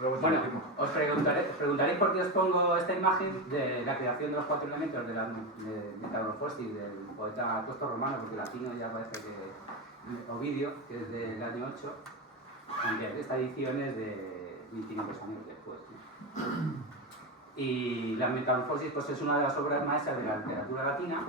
Bueno, os preguntaréis por qué os pongo esta imagen de la creación de los 4 elementos de la metamorfosis del poeta Costo Romano, porque latino ya parece que Ovidio, que es del año 8, aunque esta edición es de 1500 años después, ¿no? Y la metamorfosis pues, es una de las obras maestras de la literatura latina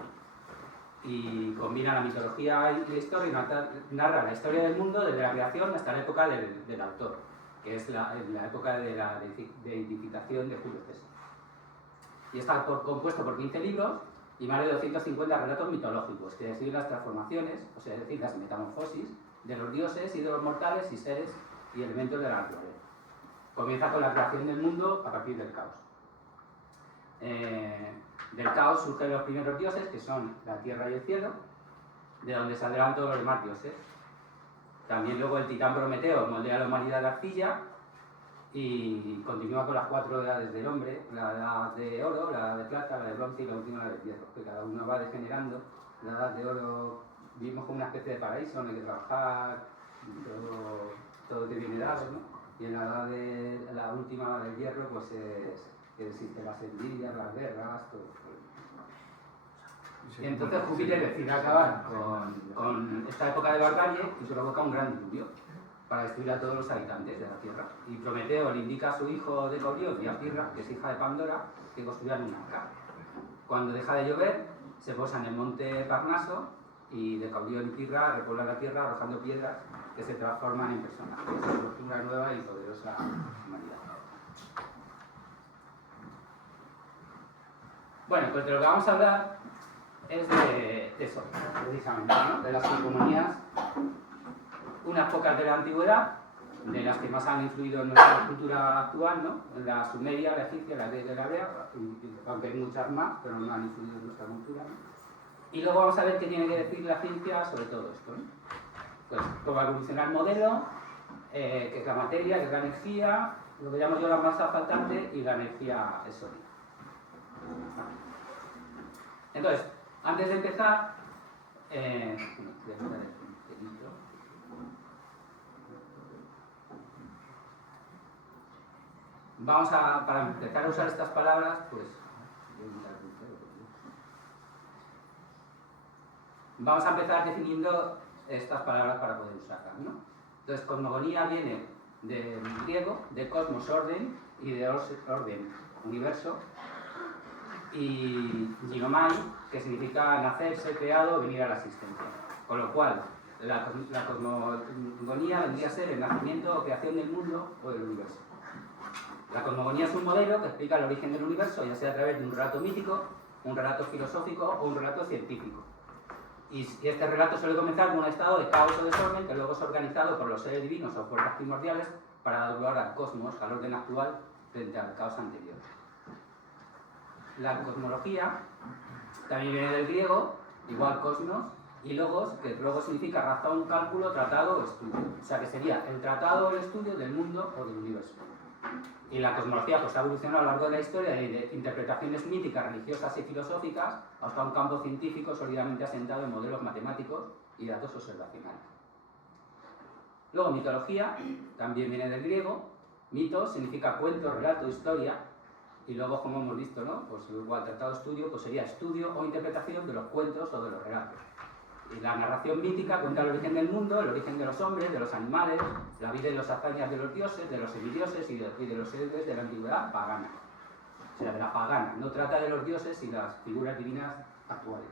y combina la mitología y la historia y narra la historia del mundo desde la creación hasta la época del autor, que es la época de la deitificación de Julio César. Y está compuesto por 15 libros y más de 250 relatos mitológicos que describen las transformaciones, o sea, es decir, las metamorfosis de los dioses y de los mortales y seres y elementos de la naturaleza. Comienza con la creación del mundo a partir del caos. Del caos surgen los primeros dioses, que son la tierra y el cielo, de donde saldrán todos los demás dioses. También luego el titán Prometeo moldea la humanidad de arcilla y continúa con las 4 edades del hombre, la edad de oro, la edad de plata, la de bronce y la última la de hierro, que cada uno va degenerando. La edad de oro vivimos como una especie de paraíso, no hay que trabajar, todo te viene dado, ¿no? Y en la edad de la última, la del hierro, pues existen las envidias, las guerras, todo. Y entonces Júpiter decide acabar con esta época de barbarie y provoca un gran diluvio para destruir a todos los habitantes de la Tierra. Y Prometeo le indica a su hijo Decaurión y a Pirra, que es hija de Pandora, que construyan un arca. Cuando deja de llover, se posan en el monte Parnaso y Decaurión y Pirra repoblan la Tierra arrojando piedras que se transforman en personas. Es una nueva y poderosa humanidad. Bueno, pues de lo que vamos a hablar es de eso, precisamente, ¿no? De las circunmanías, unas pocas de la antigüedad, de las que más han influido en nuestra cultura actual, ¿no? La sumeria, la egipcia, la griega y la hebrea, aunque hay muchas más, pero no han influido en nuestra cultura, ¿no? Y luego vamos a ver qué tiene que decir la ciencia sobre todo esto, ¿no? Pues cómo va a evolucionar el modelo, que es la materia, que es la energía, lo que llamo yo la masa faltante y la energía sólida. Entonces, antes de empezar, vamos a, para empezar a usar estas palabras, pues vamos a empezar definiendo estas palabras para poder usarlas, ¿no? Entonces, cosmogonía viene del griego, de cosmos, orden, y de orden, universo, y ginomai, que significa nacer, ser creado, venir a la existencia. Con lo cual, la cosmogonía vendría a ser el nacimiento o creación del mundo o del universo. La cosmogonía es un modelo que explica el origen del universo, ya sea a través de un relato mítico, un relato filosófico o un relato científico. Y este relato suele comenzar con un estado de caos o desorden que luego es organizado por los seres divinos o fuerzas primordiales para dar lugar al cosmos, al orden actual, frente al caos anterior. La cosmología también viene del griego, igual cosmos, y logos, que logos significa razón, cálculo, tratado o estudio. O sea que sería el tratado o el estudio del mundo o del universo. Y la cosmología pues, ha evolucionado a lo largo de la historia de interpretaciones míticas, religiosas y filosóficas hasta un campo científico sólidamente asentado en modelos matemáticos y datos observacionales. Luego, mitología también viene del griego. Mitos significa cuento, relato, historia. Y luego, como hemos visto, ¿no? Pues igual tratado estudio, pues sería estudio o interpretación de los cuentos o de los relatos. Y la narración mítica cuenta el origen del mundo, el origen de los hombres, de los animales, la vida y las hazañas de los dioses, de los semidioses y de los héroes de la antigüedad pagana. O sea, de la pagana. No trata de los dioses y las figuras divinas actuales.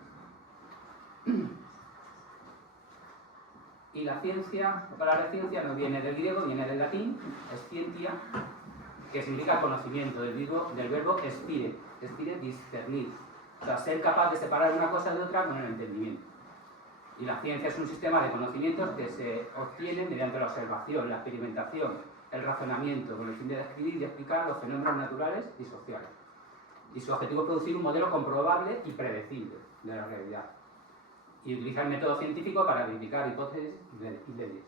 Y la ciencia, la palabra ciencia no viene del griego, viene del latín, es scientia, que significa conocimiento, del verbo spire discernir. O sea, ser capaz de separar una cosa de otra con el entendimiento. Y la ciencia es un sistema de conocimientos que se obtiene mediante la observación, la experimentación, el razonamiento, con el fin de describir y explicar los fenómenos naturales y sociales. Y su objetivo es producir un modelo comprobable y predecible de la realidad. Y utiliza el método científico para verificar hipótesis y leyes.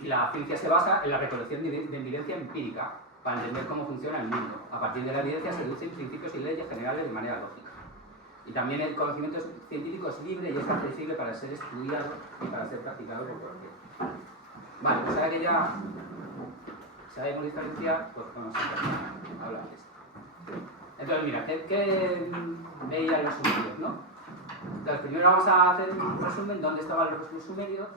Y la ciencia se basa en la recolección de evidencia empírica para entender cómo funciona el mundo. A partir de la evidencia se deducen principios y leyes generales de manera lógica. Y también el conocimiento científico es libre y es accesible para ser estudiado y para ser practicado por cualquiera. Vale, pues ahora que ya sabemos diferenciar, pues vamos a hablar de esto. Entonces, mira, ¿qué veían los sumerios, no? Entonces, primero vamos a hacer un resumen de dónde estaban los sumerios.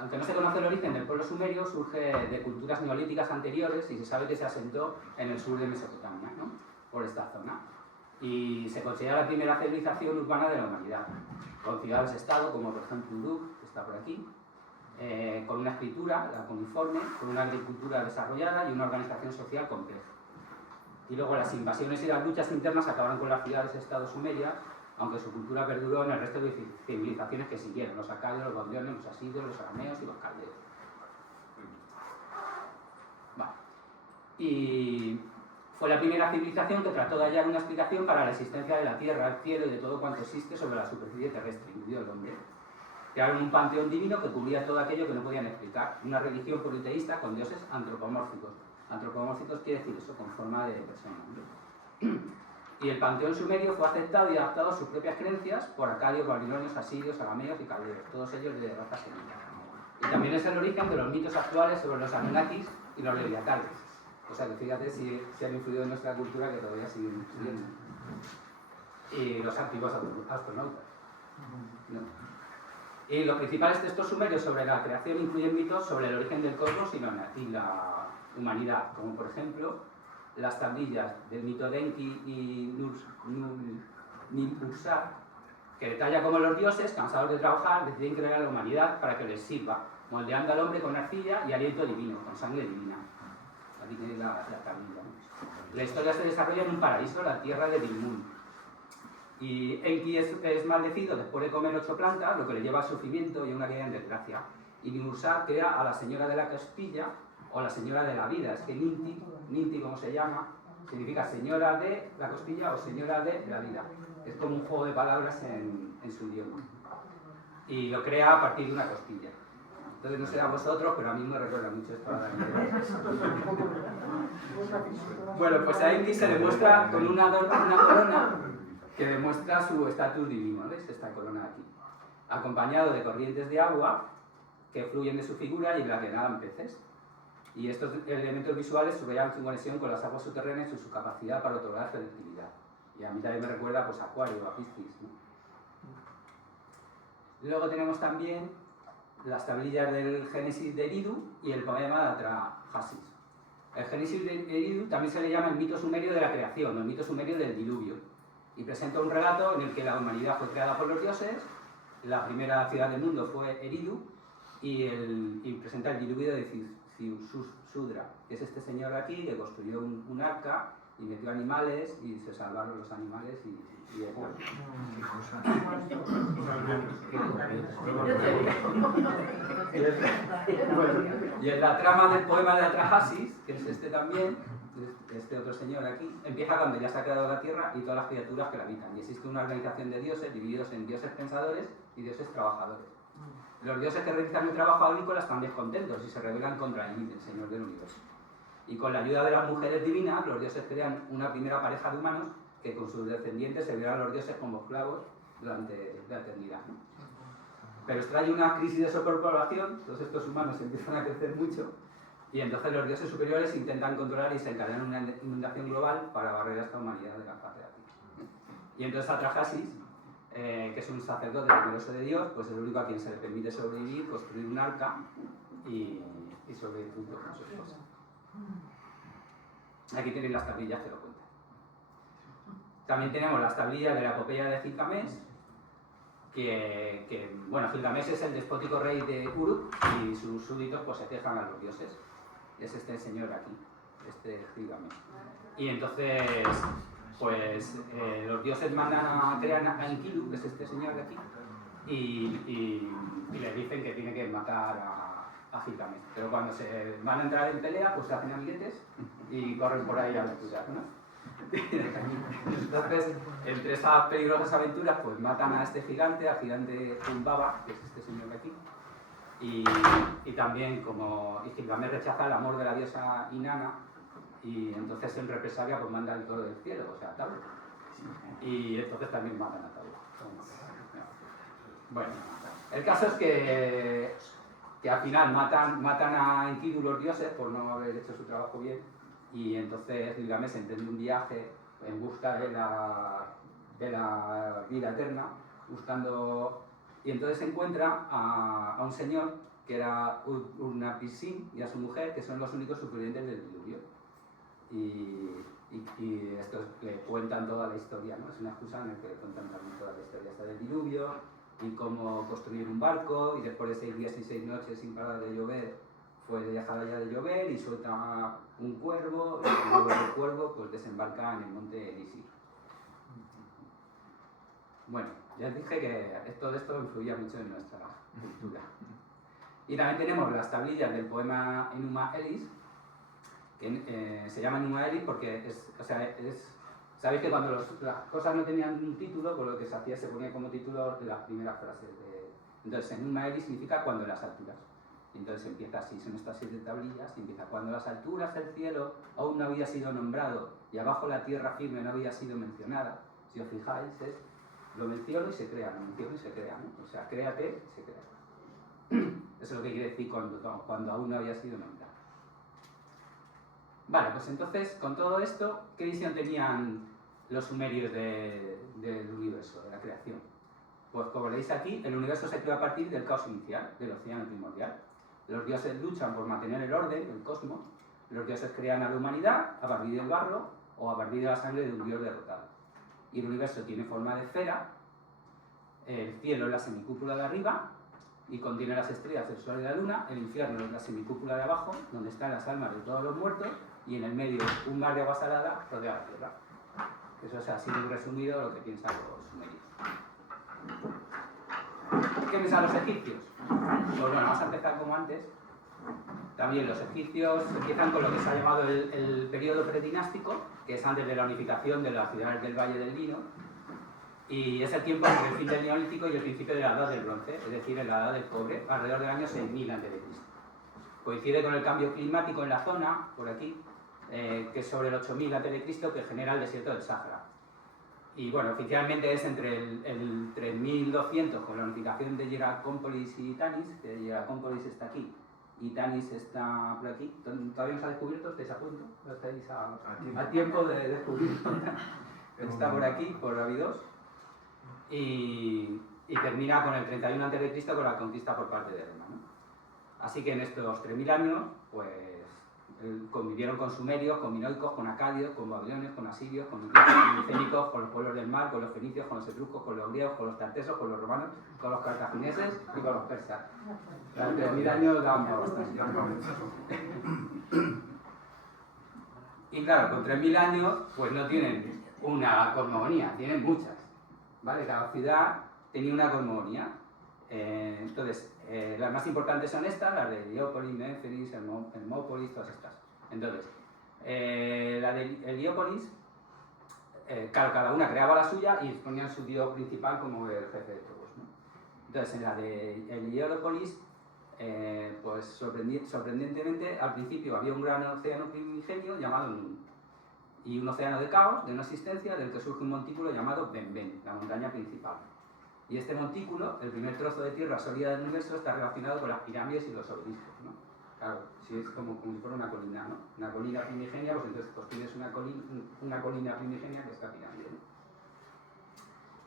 Aunque no se conoce el origen del pueblo sumerio, surge de culturas neolíticas anteriores y se sabe que se asentó en el sur de Mesopotamia, ¿no? Por esta zona. Y se considera la primera civilización urbana de la humanidad, con ciudades-estado, como por ejemplo Uruk, que está por aquí, con una escritura, la cuneiforme, con una agricultura desarrollada y una organización social compleja. Y luego las invasiones y las luchas internas acabaron con las ciudades-estado sumerias, aunque su cultura perduró en el resto de civilizaciones que siguieron, los acadios, los babilonios, los asirios, los arameos y los caldeos. Vale. Y fue la primera civilización que trató de hallar una explicación para la existencia de la tierra, el cielo y de todo cuanto existe sobre la superficie terrestre, incluido el hombre. Crearon un panteón divino que cubría todo aquello que no podían explicar, una religión politeísta con dioses antropomórficos. Antropomórficos quiere decir eso, con forma de persona, ¿no? Y el panteón sumerio fue aceptado y adaptado a sus propias creencias por acadios, babilonios, asirios, arameos y caldeos, todos ellos de raza semita. Y también es el origen de los mitos actuales sobre los Anunnakis y los Leviatanes. O sea, que fíjate si han influido en nuestra cultura, que todavía siguen influyendo. Y los antiguos astronautas. ¿No? Y los principales textos sumerios sobre la creación incluyen mitos sobre el origen del cosmos y la humanidad, como por ejemplo las tablillas del mito de Enki y Ninursar, que detalla cómo los dioses, cansados de trabajar, deciden crear a la humanidad para que les sirva, moldeando al hombre con arcilla y aliento divino, con sangre divina. Aquí tenéis la tablilla. La historia se desarrolla en un paraíso, la tierra de Dilmun. Y Enki es maldecido después de comer 8 plantas, lo que le lleva al sufrimiento y a una caída en desgracia. Y Ninursar crea a la señora de la costilla, o la señora de la vida. Es que Ninti, como se llama, significa señora de la costilla o señora de la vida. Es como un juego de palabras en su idioma. Y lo crea a partir de una costilla. Entonces no sé a vosotros, pero a mí me recuerda mucho esto. Bueno, pues a Enki se le muestra con una corona que demuestra su estatus divino, ¿ves? Esta corona aquí. Acompañado de corrientes de agua que fluyen de su figura y en la que nadan peces. Y estos elementos visuales subrayan su conexión con las aguas subterráneas y su capacidad para otorgar fertilidad. Y a mí también me recuerda pues, a Acuario, a Piscis, ¿no? Luego tenemos también las tablillas del Génesis de Eridu y el poema de Atrahasis. El Génesis de Eridu también se le llama el mito sumerio de la creación, o el mito sumerio del diluvio. Y presenta un relato en el que la humanidad fue creada por los dioses, la primera ciudad del mundo fue Eridu, y presenta el diluvio de Sudra, que es este señor aquí que construyó un arca y metió animales y se salvaron los animales y en la trama del poema de Atrahasis, que es este también, este otro señor aquí, empieza cuando ya se ha creado la tierra y todas las criaturas que la habitan. Y existe una organización de dioses divididos en dioses pensadores y dioses trabajadores. Los dioses que realizan el trabajo agrícola están descontentos y se rebelan contra Enlil, el señor del universo. Y con la ayuda de las mujeres divinas, los dioses crean una primera pareja de humanos que con sus descendientes servirán a los dioses como esclavos durante la eternidad, ¿no? Pero extrae una crisis de superpoblación, todos estos humanos empiezan a crecer mucho y entonces los dioses superiores intentan controlar y se encargan una inundación global para barrer a esta humanidad de la faz de la tierra. Y entonces Atrahasis, que es un sacerdote temeroso de Dios, pues es el único a quien se le permite sobrevivir, construir un arca y sobrevivir junto con su esposa. Aquí tenéis las tablillas que lo cuentan. También tenemos las tablillas de la epopeya de Gilgamesh, que bueno, Gilgamesh es el despótico rey de Uruk y sus súbditos pues se quejan a los dioses. Es este señor aquí, este Gilgamesh. Y entonces, pues los dioses mandan a crear a Enkidu, que es este señor de aquí, y le dicen que tiene que matar a Gilgamesh. Pero cuando se van a entrar en pelea, pues se hacen amiguetes y corren por ahí a aventurar, ¿no? Entonces, entre esas peligrosas aventuras, pues matan a este gigante, al gigante Humbaba, que es este señor de aquí. Y también, como Gilgamesh rechaza el amor de la diosa Inanna, y entonces en represalia pues manda el toro del cielo, o sea, Tauro. Y entonces también matan a Tauro. Bueno, el caso es que que al final matan a Enkidu los dioses por no haber hecho su trabajo bien, y entonces Gilgamesh emprende un viaje en busca de la vida eterna, y entonces se encuentra a un señor que era Utnapishtim y a su mujer, que son los únicos supervivientes del diluvio. Y estos le cuentan toda la historia, ¿no? Es una excusa en la que le cuentan también toda la historia del diluvio y cómo construir un barco, y después de 6 días y 6 noches sin parar de llover, pues deja ya de llover y suelta un cuervo, y luego el cuervo pues desembarca en el monte Elísir. Bueno, ya os dije que todo esto influía mucho en nuestra cultura. Y también tenemos las tablillas del poema Enuma Elis, que se llama Enuma Elis porque sabéis que cuando las cosas no tenían un título, pues lo que se hacía se ponía como título las primeras frases. Entonces, Enuma Elis significa cuando en las alturas. Entonces empieza así, son estas 7 tablillas, y empieza cuando las alturas del cielo aún no había sido nombrado y abajo la tierra firme no había sido mencionada. Si os fijáis, es lo menciono y se crea, lo menciono y se crea, ¿no? O sea, créate, se crea. Eso es lo que quiere decir cuando aún no había sido nombrado. Vale, pues entonces, con todo esto, ¿qué visión tenían los sumerios del universo, de la creación? Pues como veis aquí, el universo se creó a partir del caos inicial, del océano primordial. Los dioses luchan por mantener el orden, el cosmos. Los dioses crean a la humanidad a partir del barro o a partir de la sangre de un dios derrotado. Y el universo tiene forma de esfera, el cielo es la semicúpula de arriba y contiene las estrellas, el sol y la luna, el infierno es la semicúpula de abajo, donde están las almas de todos los muertos, y en el medio un mar de agua salada rodea la tierra. Eso es así muy resumido lo que piensan los sumerios. ¿Qué piensan los egipcios? Pues bueno, vamos a empezar como antes. También los egipcios empiezan con lo que se ha llamado el periodo predinástico, que es antes de la unificación de las ciudades del Valle del Nilo, y es el tiempo entre el fin del Neolítico y el principio de la Edad del Bronce, es decir, en la Edad del Cobre, alrededor del año 6000 a.C. Coincide con el cambio climático en la zona, por aquí, que es sobre el 8000 a.C., que genera el desierto del Sáhara. Y bueno, oficialmente es entre el 3200 con la unificación de Hieracómpolis y Tanis, que Hieracómpolis está aquí y Tanis está por aquí. ¿Todavía no se ha descubierto? ¿Estáis a punto? ¿Estáis a tiempo de descubrirlo? Está por aquí, por Abidos. Y termina con el 31 a.C. con la conquista por parte de Roma, ¿no? Así que en estos 3000 años, pues convivieron con sumerios, con minoicos, con acadios, con babilonios, con asirios, con micénicos, con los pueblos del mar, con los fenicios, con los etruscos, con los griegos, con los tartesos, con los romanos, con los cartagineses y con los persas. Los 3000 años daban para bastante. Y claro, con 3000 años, pues no tienen una cosmogonía, tienen muchas. ¿Vale? Cada ciudad tenía una cosmogonía. Entonces, las más importantes son estas, las de Heliópolis, Menfis, Hermópolis, todas estas. Entonces, la de Heliópolis, claro, cada una creaba la suya y ponían su dios principal como el jefe de todos, ¿no? Entonces, en la de Heliópolis, pues sorprendentemente, al principio había un gran océano primigenio llamado Nun, y un océano de caos, de no existencia, del que surge un montículo llamado Benben, la montaña principal. Y este montículo, el primer trozo de tierra sólida del universo, está relacionado con las pirámides y los obeliscos, ¿no? Claro, si es como si fuera una colina, ¿no? Una colina primigenia, pues entonces tienes una colina primigenia que es la pirámide, ¿no?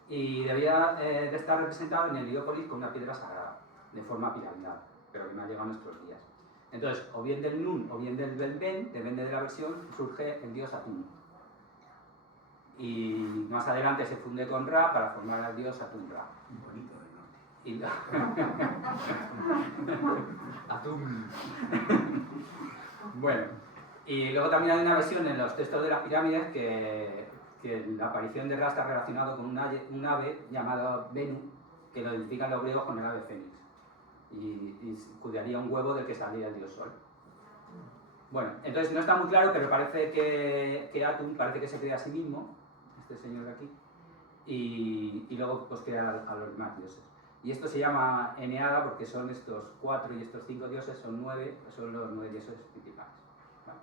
Y debía de estar representado en el Heliópolis con una piedra sagrada, de forma piramidal, pero que no ha llegado a nuestros días. Entonces, o bien del Nun o bien del Benben, depende de la versión, surge el dios Atum. Y más adelante se funde con Ra para formar al dios Atum-Ra. Bonito del norte. Y Atum. Bueno, y luego también hay una versión en los textos de las pirámides que la aparición de Ra está relacionado con un ave llamado Bennu, que lo identifican los griegos con el ave fénix. Y cuidaría un huevo del que salía el dios Sol. Bueno, entonces no está muy claro, pero parece que Atum parece que se crea a sí mismo, este señor de aquí, y luego pues crea a los demás dioses. Y esto se llama Eneada porque son estos 4 y estos 5 dioses, son 9, son los 9 dioses principales. ¿Vale?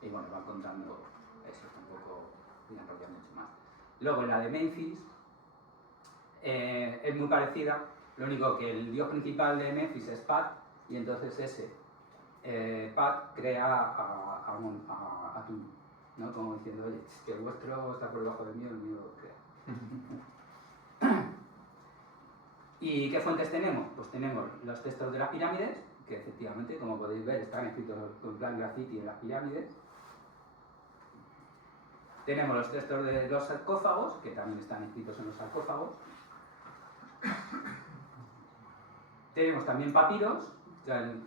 Y bueno, van contando eso, tampoco voy a enrollar mucho más. Luego en la de Memphis es muy parecida, lo único que el dios principal de Memphis es Pat, y entonces ese Pat crea a Tulu, ¿no? Como diciendo, oye, que el vuestro está por debajo del mío, el mío lo crea. ¿Y qué fuentes tenemos? Pues tenemos los textos de las pirámides, que efectivamente, como podéis ver, están escritos en plan graffiti en las pirámides. Tenemos los textos de los sarcófagos, que también están escritos en los sarcófagos. Tenemos también papiros,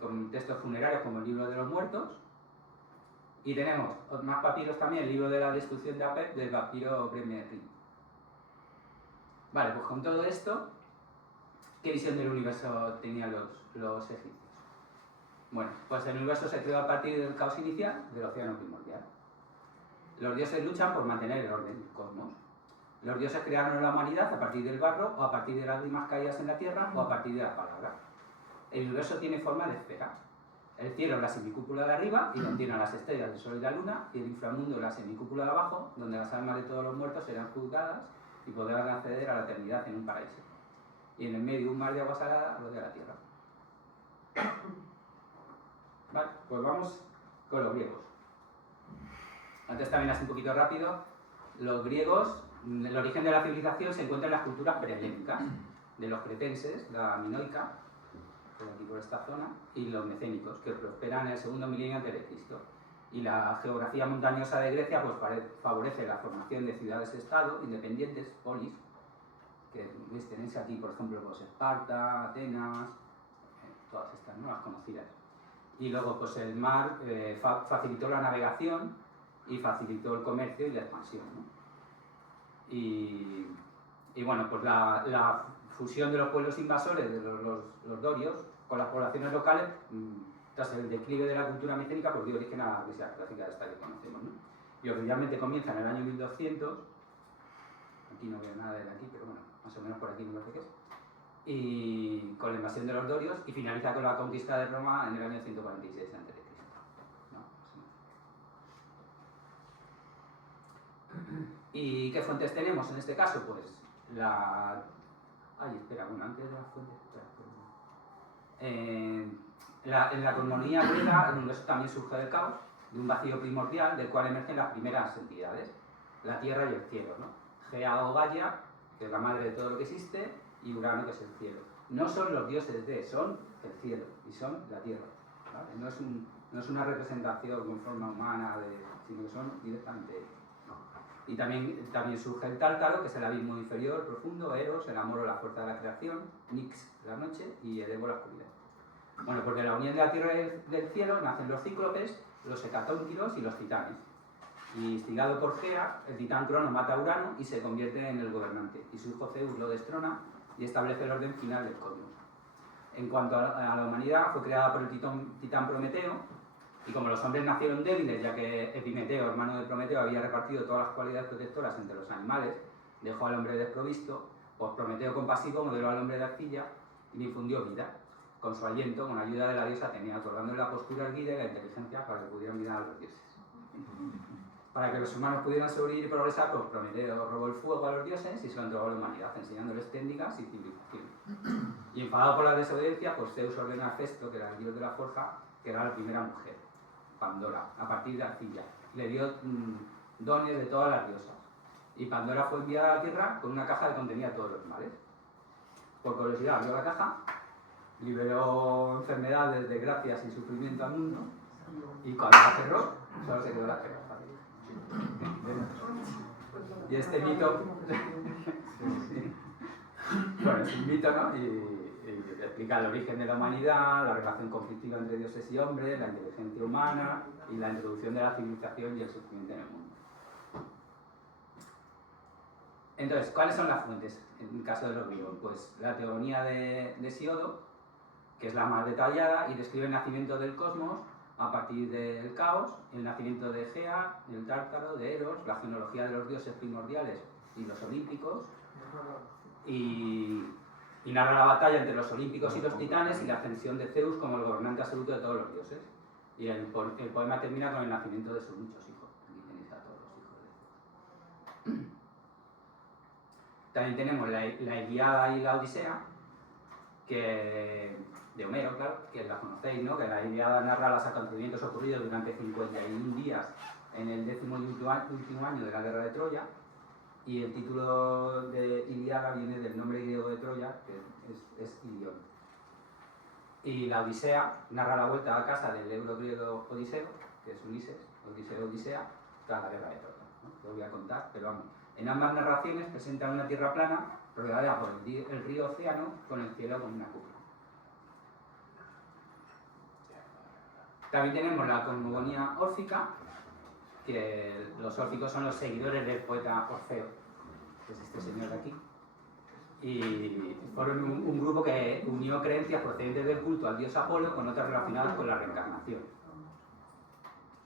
con textos funerarios como el libro de los muertos. Y tenemos más papiros también, el libro de la destrucción de Apep, del papiro Bremerri. Vale, pues con todo esto, ¿qué visión del universo tenían los egipcios? Bueno, pues el universo se creó a partir del caos inicial del océano primordial. Los dioses luchan por mantener el orden del cosmos. Los dioses crearon la humanidad a partir del barro, o a partir de las limas caídas en la tierra, o a partir de la palabra. El universo tiene forma de esfera. El cielo es la semicúpula de arriba, y contiene las estrellas, el sol y la luna, y el inframundo es la semicúpula de abajo, donde las almas de todos los muertos serán juzgadas y podrán acceder a la eternidad en un paraíso. Y en el medio un mar de agua salada rodea la tierra. Vale, pues vamos con los griegos. Antes también así un poquito rápido, los griegos, el origen de la civilización se encuentra en las culturas prehelénicas, de los cretenses, la minoica, por aquí por esta zona, y los mecénicos, que prosperan en el segundo milenio antes de Cristo. Y la geografía montañosa de Grecia pues favorece la formación de ciudades-estado independientes, polis, que tenéis aquí, por ejemplo, pues Esparta, Atenas, todas estas, ¿no? Las conocidas. Y luego pues el mar facilitó la navegación y facilitó el comercio y la expansión, ¿no? Y bueno, pues la fusión de los pueblos invasores, de los dorios, con las poblaciones locales, tras el declive de la cultura micénica, pues dio origen a la iglesia clásica esta que conocemos, ¿no? Y oficialmente comienza en el año 1200, aquí no veo nada de aquí, pero bueno, más o menos por aquí me parece que es, y con la invasión de los dorios, y finaliza con la conquista de Roma en el año 146 a.C. ¿Y qué fuentes tenemos en este caso? Pues la... Ay, espera, bueno, antes de las fuentes... en la cosmogonía griega, el universo también surge del caos, de un vacío primordial del cual emergen las primeras entidades, la Tierra y el cielo, ¿no? Gea o Gaia, que es la madre de todo lo que existe, y Urano, que es el cielo. No son los dioses son el cielo, y son la Tierra, ¿vale? No es una representación con forma humana, sino que son directamente ellos. Y también surge el Tártaro, que es el abismo inferior, profundo, Eros, el amor o la fuerza de la creación, Nix, la noche, y el Ego, la oscuridad. Bueno, pues de la unión de la tierra y del cielo nacen los cíclopes, los hecatónquiros y los titanes. Y instigado por Gea, el titán Crono mata a Urano y se convierte en el gobernante. Y su hijo Zeus lo destrona y establece el orden final del cosmos. En cuanto a la humanidad, fue creada por el titán Prometeo. Y como los hombres nacieron débiles, ya que Epimeteo, hermano de Prometeo, había repartido todas las cualidades protectoras entre los animales, dejó al hombre desprovisto, pues Prometeo compasivo modeló al hombre de arcilla y le infundió vida, con su aliento, con ayuda de la diosa Atenea, otorgándole la postura erguida y la inteligencia para que pudieran mirar a los dioses. Para que los humanos pudieran sobrevivir y progresar, pues Prometeo robó el fuego a los dioses y se lo entregó a la humanidad, enseñándoles técnicas y civilización. Y enfadado por la desobediencia, pues Zeus ordenó a Festo, que era el dios de la forja, que era la primera mujer, Pandora, a partir de arcilla. Le dio dones de todas las diosas. Y Pandora fue enviada a la Tierra con una caja que contenía todos los males. Por curiosidad, abrió la caja, liberó enfermedades, desgracias y sufrimiento al mundo, y cuando la cerró, solo se quedó la tierra. Y este mito... bueno, es un mito, ¿no? Y explica el origen de la humanidad, la relación conflictiva entre dioses y hombres, la inteligencia humana y la introducción de la civilización y el sufrimiento en el mundo. Entonces, ¿cuáles son las fuentes en el caso de los griegos? Pues la teogonía de Hesíodo, que es la más detallada y describe el nacimiento del cosmos a partir del caos, el nacimiento de Gea, el Tártaro, de Eros, la genealogía de los dioses primordiales y los olímpicos, y narra la batalla entre los olímpicos y los titanes y la ascensión de Zeus como el gobernante absoluto de todos los dioses. Y el poema termina con el nacimiento de sus muchos hijos. Aquí tenéis a todos los hijos de Zeus. También tenemos la Ilíada y la Odisea, que de Homero, claro, que la conocéis, ¿no? Que la Ilíada narra los acontecimientos ocurridos durante 51 días en el 10º y último año de la guerra de Troya, y el título de Ilíada viene del nombre griego de Troya, que es Ilión. Y la Odisea narra la vuelta a casa del héroe griego Odiseo, que es Ulises, Odisea, tras la guerra de Troya, ¿no? Lo voy a contar, pero vamos. En ambas narraciones presentan una tierra plana rodeada por el río Océano con el cielo como una cúpula. También tenemos la cosmogonía órfica, que los órficos son los seguidores del poeta Orfeo, que es este señor de aquí, y fueron un grupo que unió creencias procedentes del culto al dios Apolo con otras relacionadas con la reencarnación.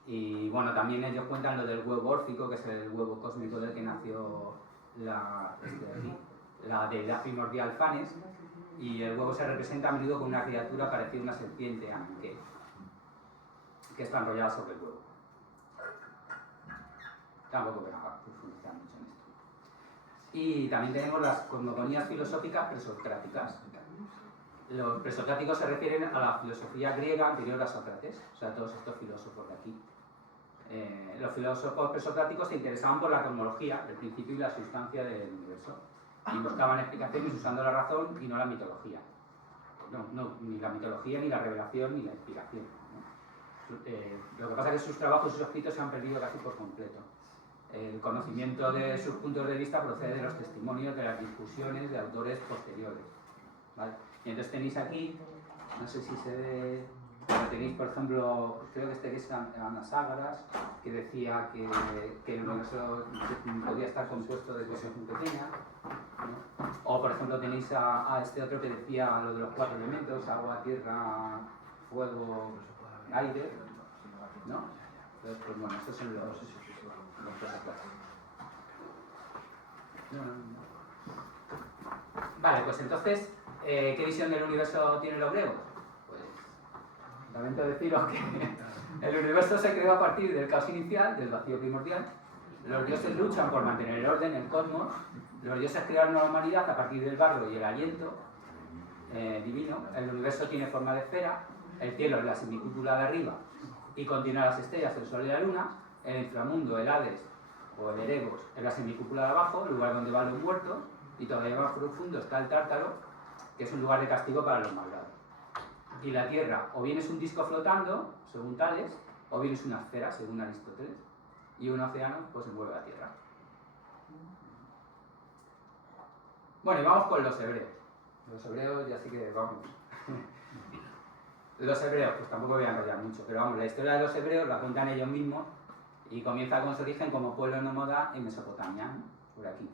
Y bueno, también ellos cuentan lo del huevo órfico, que es el huevo cósmico del que nació la deidad primordial Fanes, y el huevo se representa a menudo con una criatura parecida a una serpiente Anke, que está enrollada sobre el huevo. Tampoco voy a profundizar mucho en esto. Y también tenemos las cosmogonías filosóficas presocráticas. Los presocráticos se refieren a la filosofía griega anterior a Sócrates, o sea, todos estos filósofos de aquí. Los filósofos presocráticos se interesaban por la cosmología, el principio y la sustancia del universo, y buscaban explicaciones usando la razón y no la mitología. No, ni la mitología, ni la revelación, ni la inspiración, ¿no? Lo que pasa es que sus trabajos y sus escritos se han perdido casi por completo. El conocimiento de sus puntos de vista procede de los testimonios de las discusiones de autores posteriores, ¿vale? Y entonces tenéis aquí, no sé si se ve, tenéis por ejemplo, creo que es Anaxágoras, que decía que el universo podía estar compuesto de cosas muy pequeñas, ¿no? O por ejemplo tenéis a este otro que decía lo de los 4 elementos, agua, tierra, fuego, aire, ¿no? Entonces, pues bueno, estos son los Vale, pues entonces, ¿qué visión del universo tienen los griegos? Pues, lamento deciros que el universo se creó a partir del caos inicial, del vacío primordial. Los dioses luchan por mantener el orden, el cosmos. Los dioses crearon una humanidad a partir del barro y el aliento divino. El universo tiene forma de esfera. El cielo es la semicúpula de arriba y contiene a las estrellas, el sol y la luna. El inframundo, el Hades o el Erebos, es la semicúpula de abajo, el lugar donde van los muertos, y todavía más profundo está el Tártaro, que es un lugar de castigo para los malvados. Y la Tierra, o bien es un disco flotando, según Tales, o bien es una esfera, según Aristóteles, y un océano, pues envuelve la Tierra. Bueno, y vamos con los hebreos. Los hebreos ya sí que vamos. Los hebreos, pues tampoco voy a enrollar mucho, pero vamos, la historia de los hebreos la cuentan ellos mismos y comienza con su origen como pueblo nómada en Mesopotamia, ¿no? Por aquí.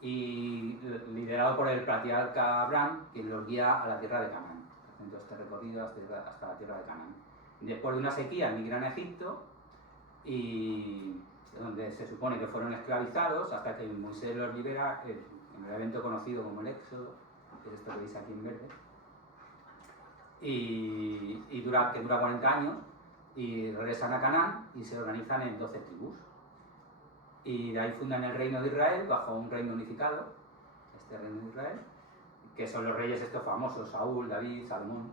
Y liderado por el patriarca Abraham, quien los guía a la tierra de Canaán, haciendo este recorrido hasta la tierra de Canaán. Después de una sequía emigran a Egipto, y donde se supone que fueron esclavizados hasta que Moisés los libera en el evento conocido como el Éxodo, que es esto que veis aquí en verde, que dura 40 años, y regresan a Canaán y se organizan en 12 tribus. Y de ahí fundan el reino de Israel bajo un reino unificado, este reino de Israel, que son los reyes estos famosos, Saúl, David, Salomón.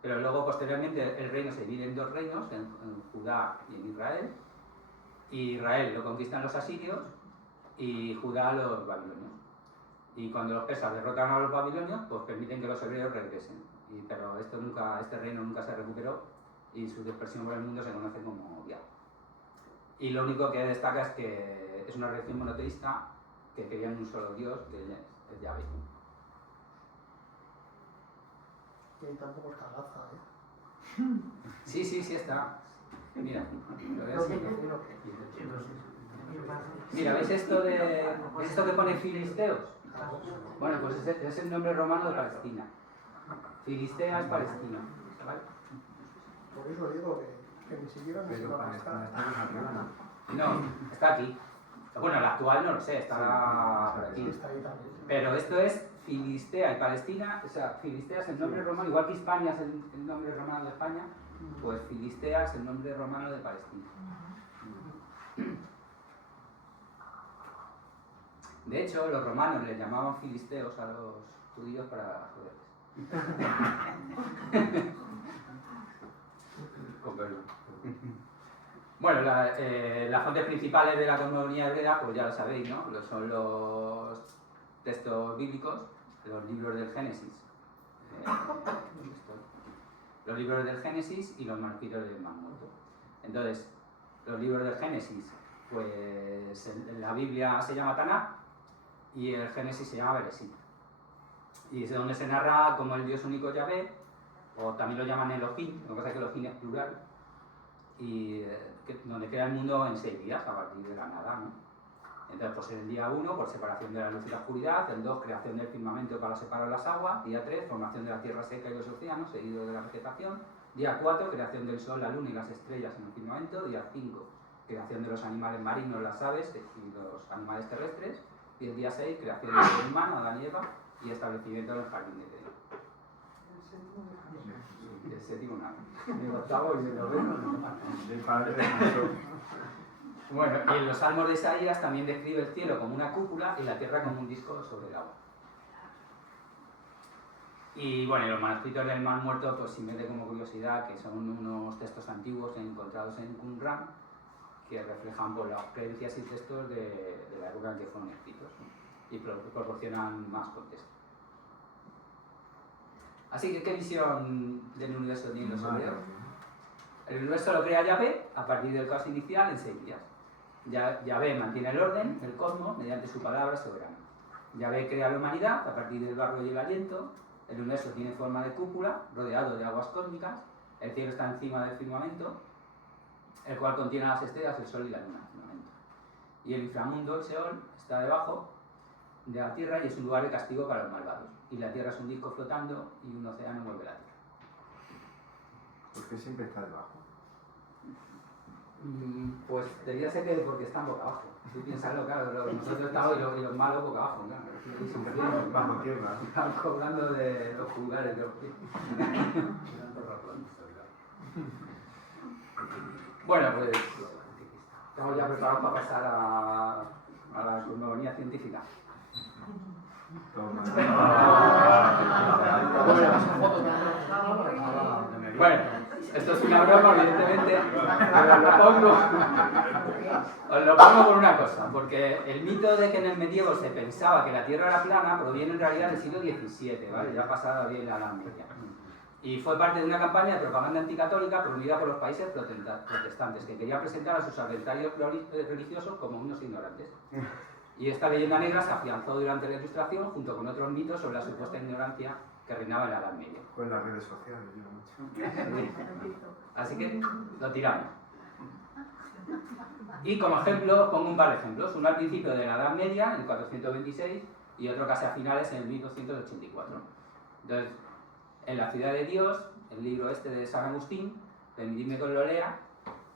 Pero luego posteriormente el reino se divide en 2 reinos, en Judá y en Israel. Y Israel lo conquistan los asirios y Judá los babilonios. Y cuando los persas derrotan a los babilonios, pues permiten que los hebreos regresen. Pero este reino nunca se recuperó y su dispersión por el mundo se conoce como Viaje. Y lo único que destaca es que es una religión monoteísta que creía en un solo Dios, que es Yahvé. Y ahí tampoco está Gaza, Sí está. Mira, lo voy a enseñar. Mira, ¿veis esto que pone filisteos? Bueno, pues es el nombre romano de Palestina. Filistea es Palestina, ¿vale? Por eso digo que ni siquiera me Pero Palestina está más arriba, ¿no? No, está aquí. Bueno, la actual no lo sé, está por aquí. está ahí también. Pero esto es Filistea y Palestina, o sea, Filistea es el nombre romano, igual que Hispania es el nombre romano de España, pues Filistea es el nombre romano de Palestina. De hecho, los romanos les llamaban filisteos a los judíos para joderles. Con perdón. Bueno, las fuentes principales de la cosmogonía griega, pues ya lo sabéis, ¿no? Son los textos bíblicos, los libros del Génesis. Los libros del Génesis y los manuscritos del Mar Muerto. Entonces, los libros del Génesis, pues en la Biblia se llama Tanakh y el Génesis se llama Bereshit. Y es donde se narra como el Dios único Yahvé, o también lo llaman Elohim, lo que pasa es que Elohim es plural, y donde crea el mundo en 6 días, a partir de la nada, ¿no? Entonces, pues el día 1, por separación de la luz y la oscuridad, el 2, creación del firmamento para separar las aguas, día 3, formación de la tierra seca y los océanos, seguido de la vegetación, día 4, creación del sol, la luna y las estrellas en el firmamento, día 5, creación de los animales marinos, las aves y los animales terrestres, y el día 6, creación del ser humano, Adán y Eva, y establecimiento del jardín de Edén. El séptimo nada. El octavo y el noveno. Bueno, y en los Salmos de Isaías también describe el cielo como una cúpula y la tierra como un disco sobre el agua. Y bueno, y los manuscritos del Mar Muerto, pues simplemente como curiosidad, que son unos textos antiguos encontrados en Qumran, que reflejan pues, las creencias y textos de la época en que fueron escritos, ¿no? Y proporcionan más contexto. Así que, ¿qué visión del universo tienen los hebreos? El universo lo crea Yahvé a partir del caos inicial en 6 días. Yahvé mantiene el orden, el cosmos, mediante su palabra soberana. Yahvé crea la humanidad a partir del barro y el aliento. El universo tiene forma de cúpula, rodeado de aguas cósmicas. El cielo está encima del firmamento, el cual contiene las estrellas, el sol y la luna. Y el inframundo, el Seol, está debajo de la tierra y es un lugar de castigo para los malvados. Y la tierra es un disco flotando y un océano mueve la tierra. ¿Por qué siempre está debajo? Pues debería ser que porque están boca abajo. Tú piénsalo, claro, nosotros estamos y los malos boca abajo, claro. Bajo tierra. Están cobrando de los pulgares de los pies. Bueno, pues estamos ya preparados para pasar a la cosmogonía científica. Bueno, esto es una broma, evidentemente, pero os lo pongo por una cosa, porque el mito de que en el medievo se pensaba que la Tierra era plana proviene en realidad del siglo XVII, ¿vale? Ya pasada bien la Edad Media. Y fue parte de una campaña de propaganda anticatólica promovida por los países protestantes, que quería presentar a sus adversarios religiosos como unos ignorantes. Y esta leyenda negra se afianzó durante la Ilustración junto con otros mitos sobre la supuesta ignorancia que reinaba en la Edad Media. Con las redes sociales, yo mucho. Así que lo tiramos. Y como ejemplo, pongo un par de ejemplos. Uno al principio de la Edad Media, en el 426, y otro casi a finales, en el 1284. Entonces, en La ciudad de Dios, el libro este de San Agustín, permitidme que os lo lea,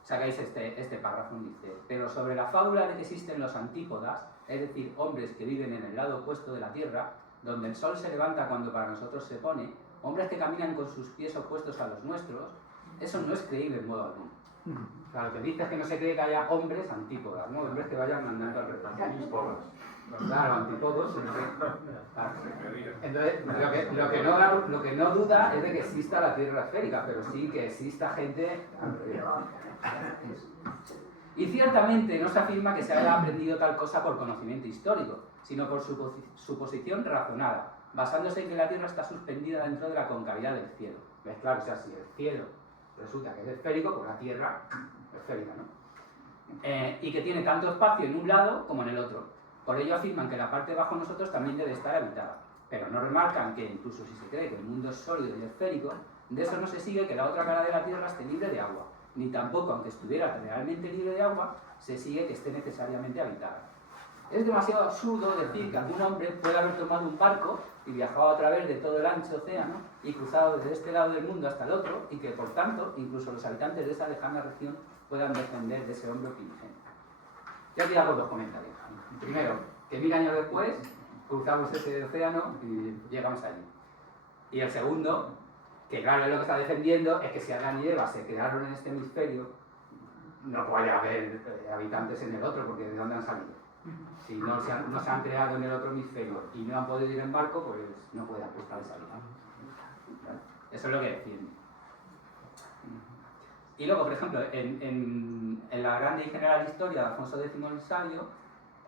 sacáis este párrafo, dice: pero sobre la fábula de que existen los antípodas, es decir, hombres que viven en el lado opuesto de la tierra, donde el sol se levanta cuando para nosotros se pone, hombres que caminan con sus pies opuestos a los nuestros, eso no es creíble en modo alguno. Claro, lo que dice es que no se cree que haya hombres antípodas, ¿no? Hombres que vayan mandando alrededor. Claro, antípodos. Claro. Entonces, lo que no duda es de que exista la Tierra esférica, pero sí que exista gente alrededor. Y ciertamente no se afirma que se haya aprendido tal cosa por conocimiento histórico, sino por suposición razonada, basándose en que la Tierra está suspendida dentro de la concavidad del cielo. ¿Ves? Claro, o sea, si el cielo resulta que es esférico, pues la Tierra es esférica, ¿no? Y que tiene tanto espacio en un lado como en el otro. Por ello afirman que la parte de bajo nosotros también debe estar habitada, pero no remarcan que incluso si se cree que el mundo es sólido y esférico, de eso no se sigue que la otra cara de la Tierra esté libre de agua, ni tampoco, aunque estuviera realmente libre de agua, se sigue que esté necesariamente habitada. Es demasiado absurdo decir que algún hombre puede haber tomado un barco y viajado a través de todo el ancho océano y cruzado desde este lado del mundo hasta el otro, y que por tanto incluso los habitantes de esa lejana región puedan depender de ese hombre primigente. Ya aquí hago 2 comentarios. Primero, que 1000 años después cruzamos ese océano y llegamos allí. Y el segundo, que claro, lo que está defendiendo es que si Adán y Eva se quedaron en este hemisferio, no puede haber habitantes en el otro, porque ¿de dónde han salido? Si no se han creado en el otro hemisferio y no han podido ir en barco, pues no puede apostar esa vida. Eso es lo que defiende. Y luego, por ejemplo, en la grande y general historia de Alfonso X el Sabio,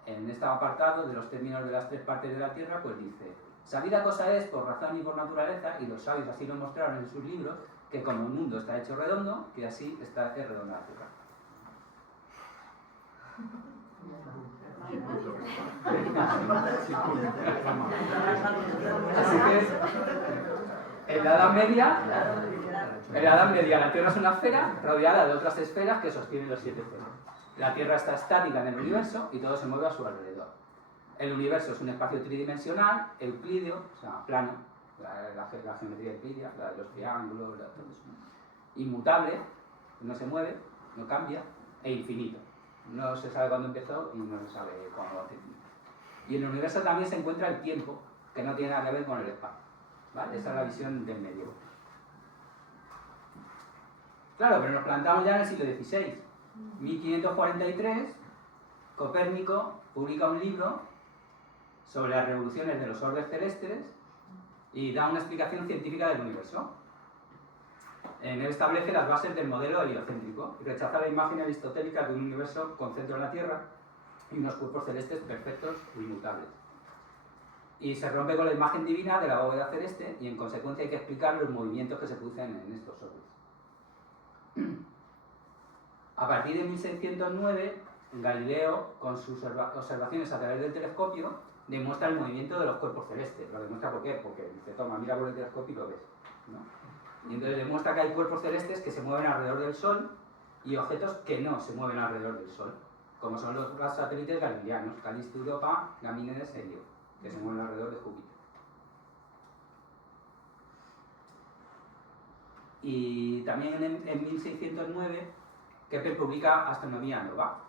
en este apartado de los términos de las tres partes de la tierra, pues dice: sabida cosa es, por razón y por naturaleza, y los sabios así lo mostraron en sus libros, que como el mundo está hecho redondo, que así es redonda la tierra. Así que en la Edad Media la Tierra es una esfera rodeada de otras esferas que sostienen los 7 ceros. La Tierra está estática en el universo y todo se mueve a su alrededor. El universo es un espacio tridimensional, euclídeo, o sea, plano, la geometría euclídea, la de los triángulos, todo eso, ¿no? Inmutable, no se mueve, no cambia, e infinito. No se sabe cuándo empezó y no se sabe cuándo va a terminar. Y en el universo también se encuentra el tiempo, que no tiene nada que ver con el espacio, ¿vale? Esa es la visión del medio. Claro, pero nos plantamos ya en el siglo XVI. 1543, Copérnico publica un libro sobre las revoluciones de los orbes celestes y da una explicación científica del universo. En él establece las bases del modelo heliocéntrico y rechaza la imagen aristotélica de un universo con centro en la Tierra y unos cuerpos celestes perfectos e inmutables. Y se rompe con la imagen divina de la bóveda celeste y en consecuencia hay que explicar los movimientos que se producen en estos orbes. A partir de 1609, Galileo, con sus observaciones a través del telescopio, demuestra el movimiento de los cuerpos celestes. Lo demuestra ¿por qué? Porque dice: toma, mira por el telescopio y lo ves, ¿no? Y entonces demuestra que hay cuerpos celestes que se mueven alrededor del Sol y objetos que no se mueven alrededor del Sol, como son los satélites galileanos, Calisto, Europa, Gamímedes, Helio, que se mueven alrededor de Júpiter. Y también en 1609, Kepler publica Astronomía Nova,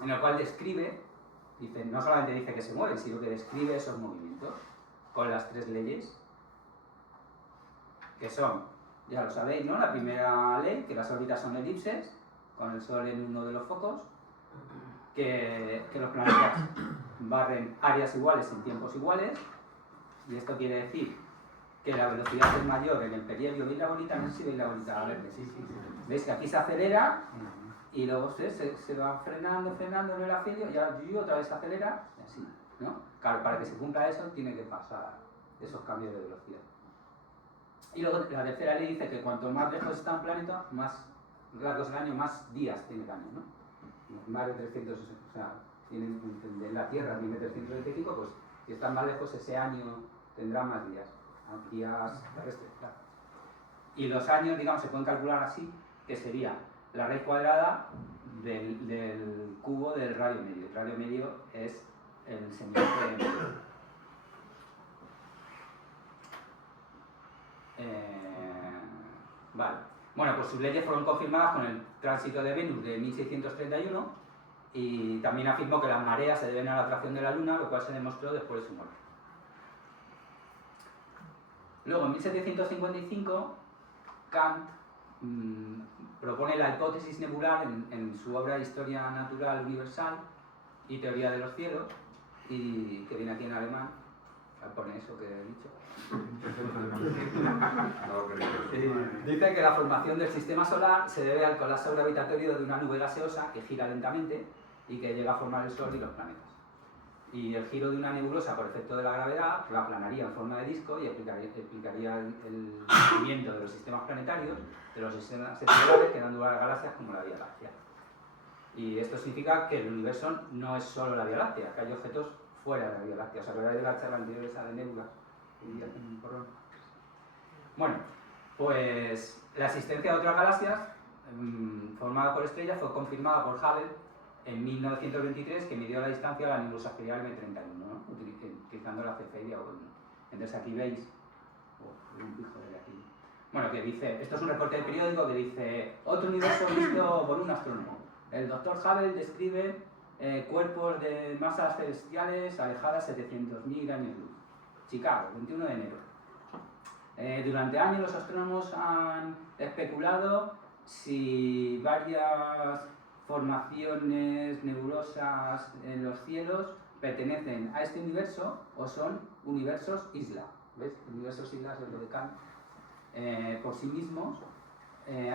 en el cual describe, dice, no solamente dice que se mueven, sino que describe esos movimientos con las 3 leyes, que son, ya lo sabéis, ¿no? La primera ley, que las órbitas son elipses, con el Sol en uno de los focos, que los planetas barren áreas iguales en tiempos iguales, y esto quiere decir que la velocidad es mayor en el periodo. ¿Veis la bolita? No sé si veis la bolita, a ver, sí. ¿Veis que aquí se acelera y luego se va frenando en el afelio y otra vez se acelera y así, ¿no? Claro, para que se cumpla eso tiene que pasar esos cambios de velocidad. Y luego la tercera ley dice que cuanto más lejos está un planeta, más largo es el año, más días tiene el año, ¿no? Más de 360, o sea, de la Tierra tiene 365, pues si está más lejos ese año tendrá más días. Días terrestres, claro. Y los años, digamos, se pueden calcular así, que sería la raíz cuadrada del cubo del radio medio. El radio medio es el semejante medio. Vale. Bueno, pues sus leyes fueron confirmadas con el tránsito de Venus de 1631 y también afirmó que las mareas se deben a la atracción de la Luna, lo cual se demostró después de su muerte. Luego, en 1755, Kant propone la hipótesis nebular en su obra Historia Natural Universal y Teoría de los Cielos, y que viene aquí en alemán, pone eso que he dicho. Dice que la formación del sistema solar se debe al colapso gravitatorio de una nube gaseosa que gira lentamente y que llega a formar el Sol y los planetas. Y el giro de una nebulosa por efecto de la gravedad la aplanaría en forma de disco y explicaría el movimiento de los sistemas planetarios, de los sistemas estelares que dan lugar a galaxias como la Vía Láctea. Y esto significa que el universo no es solo la Vía Láctea, que hay objetos fuera de la Vía Láctea. ¿Os acordáis de la charla anterior esa de nébulas? Bueno, pues la existencia de otras galaxias formadas por estrellas fue confirmada por Hubble en 1923, que midió la distancia a la nebulosa espiral M31, ¿no? Utilizando la Cefeidia. Entonces aquí veis, bueno, que dice, esto es un reporte del periódico que dice: otro universo visto por un astrónomo. El doctor Hubble describe cuerpos de masas celestiales alejadas 700.000 años luz. Chicago, 21 de enero. Durante años los astrónomos han especulado si varias formaciones nebulosas en los cielos pertenecen a este universo o son universos isla. ¿Ves? Universos islas es lo de Kant. por sí mismos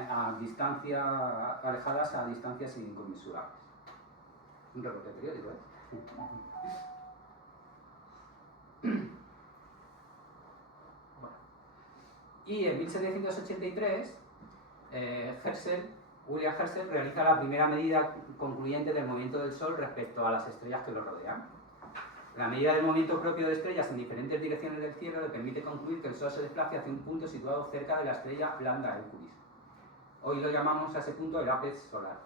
a distancia, alejadas a distancias inconmensurables. Un reporte periódico, ¿eh? Bueno. Y en 1783, William Herschel realiza la primera medida concluyente del movimiento del Sol respecto a las estrellas que lo rodean. La medida del movimiento propio de estrellas en diferentes direcciones del cielo le permite concluir que el Sol se desplaza hacia un punto situado cerca de la estrella Lambda Herculis. Hoy lo llamamos a ese punto el ápex solar.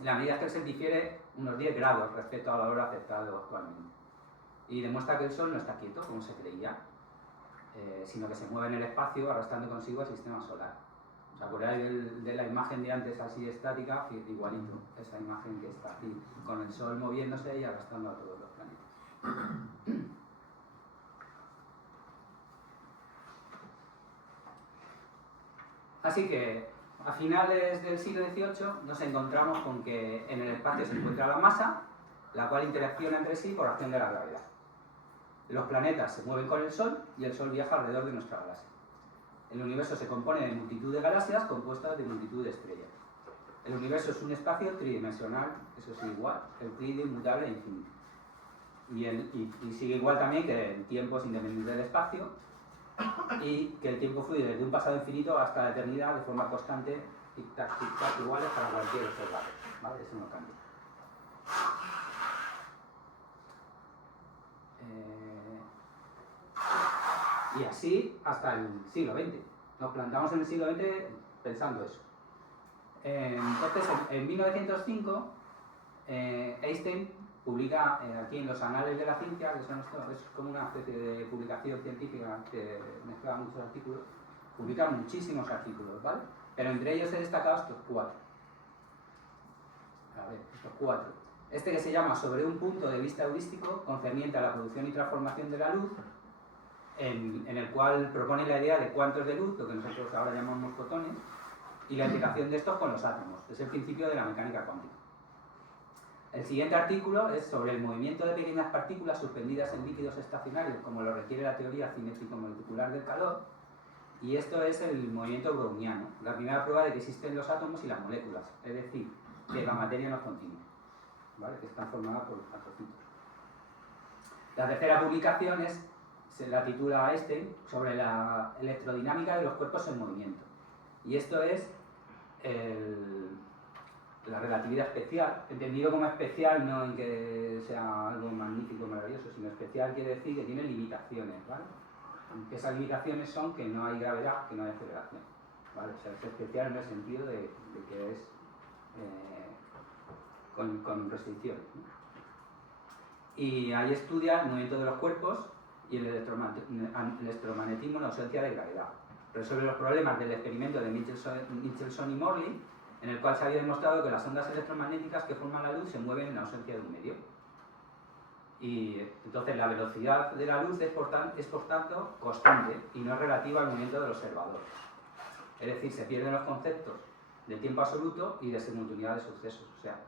La medida Herschel difiere unos 10 grados respecto al valor aceptado actualmente. Y demuestra que el Sol no está quieto, como se creía, sino que se mueve en el espacio arrastrando consigo el sistema solar. ¿Os acordáis de la imagen de antes así estática? Igualito, esa imagen que está aquí, con el Sol moviéndose y arrastrando a todos los planetas. Así que a finales del siglo XVIII nos encontramos con que en el espacio se encuentra la masa, la cual interacciona entre sí por acción de la gravedad. Los planetas se mueven con el Sol y el Sol viaja alrededor de nuestra galaxia. El universo se compone de multitud de galaxias compuestas de multitud de estrellas. El universo es un espacio tridimensional, eso sí, igual, euclídeo, inmutable e infinito. Y sigue igual también que el tiempo es independiente del espacio y que el tiempo fluye desde un pasado infinito hasta la eternidad de forma constante, tic-tac, iguales para cualquier observador. ¿Vale? Eso no cambia. Y así hasta el siglo XX. Nos plantamos en el siglo XX pensando eso. Entonces, en 1905, Einstein publica aquí en los Anales de la Ciencia, que es como una especie de publicación científica que mezcla muchos artículos, publica muchísimos artículos, ¿vale? Pero entre ellos he destacado estos 4. A ver, estos 4. Este que se llama Sobre un punto de vista heurístico concerniente a la producción y transformación de la luz, en el cual propone la idea de cuantos de luz, lo que nosotros ahora llamamos fotones, y la integración de estos con los átomos. Es el principio de la mecánica cuántica. El siguiente artículo es sobre el movimiento de pequeñas partículas suspendidas en líquidos estacionarios, como lo requiere la teoría cinético-molecular del calor, y esto es el movimiento browniano, la primera prueba de que existen los átomos y las moléculas, es decir, que la materia no es continua, ¿vale? Que está formada por trocitos. La tercera publicación se la titula Einstein sobre la electrodinámica de los cuerpos en movimiento, y esto es la relatividad especial, entendido como especial no en que sea algo magnífico, maravilloso, sino especial quiere decir que tiene limitaciones, ¿vale? Esas limitaciones son que no hay gravedad, que no hay aceleración, ¿vale? O sea, es especial en el sentido de que es con restricciones, ¿no? Y ahí estudia el movimiento de los cuerpos y el electromagnetismo en ausencia de gravedad. Resuelve los problemas del experimento de Michelson y Morley, en el cual se había demostrado que las ondas electromagnéticas que forman la luz se mueven en ausencia de un medio. Y entonces la velocidad de la luz es por tanto constante y no es relativa al movimiento del observador. Es decir, se pierden los conceptos de tiempo absoluto y de simultaneidad de sucesos. O sea,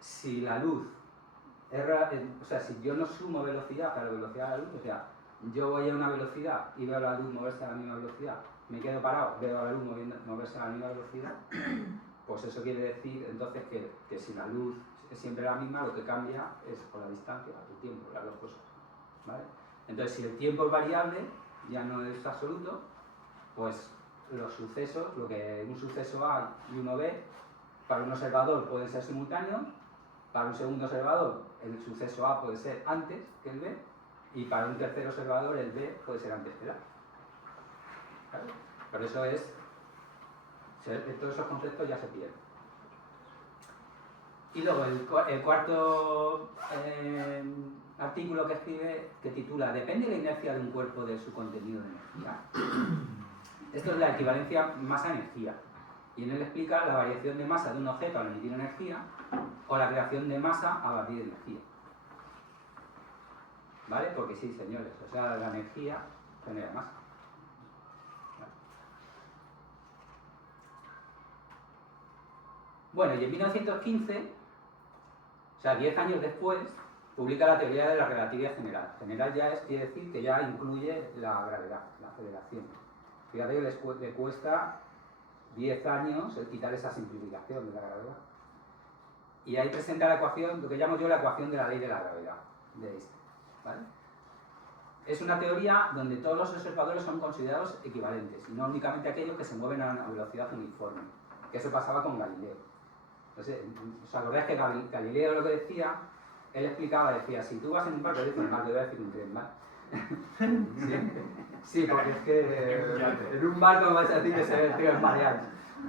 si la luz si yo no sumo velocidad a la velocidad de la luz, o sea, yo voy a una velocidad y veo a la luz moverse a la misma velocidad, me quedo parado, veo a la luz moverse a la misma velocidad, pues eso quiere decir entonces que si la luz es siempre la misma, lo que cambia es por la distancia, el tiempo, las dos cosas, ¿vale? Entonces, si el tiempo es variable, ya no es absoluto, pues los sucesos, lo que un suceso A y uno B, para un observador pueden ser simultáneos, para un segundo observador el suceso A puede ser antes que el B, y para un tercer observador el B puede ser antes que el A. ¿Vale? Por eso todos esos conceptos ya se pierden. Y luego el cuarto artículo que escribe, que titula ¿Depende la inercia de un cuerpo de su contenido de energía? Esto es la equivalencia masa-energía. Y en él explica la variación de masa de un objeto al emitir energía o la creación de masa a partir de energía. ¿Vale? Porque sí, señores, o sea, la energía genera masa. ¿Vale? Bueno, y en 1915, o sea, 10 años después, publica la teoría de la relatividad general. General ya quiere decir que ya incluye la gravedad, la aceleración. Fíjate que le cuesta 10 años el quitar esa simplificación de la gravedad. Y ahí presenta la ecuación, lo que llamo yo la ecuación de la ley de la gravedad, de Einstein, ¿vale? Es una teoría donde todos los observadores son considerados equivalentes, y no únicamente aquellos que se mueven a una velocidad uniforme, que eso pasaba con Galileo. Entonces, ¿os acordáis que Galileo lo que decía? Él explicaba, decía, si tú vas en un barco, yo digo un barco, yo voy a decir un tren, ¿vale? Sí, porque es que en un barco vais a decir que se ve el tren mareado.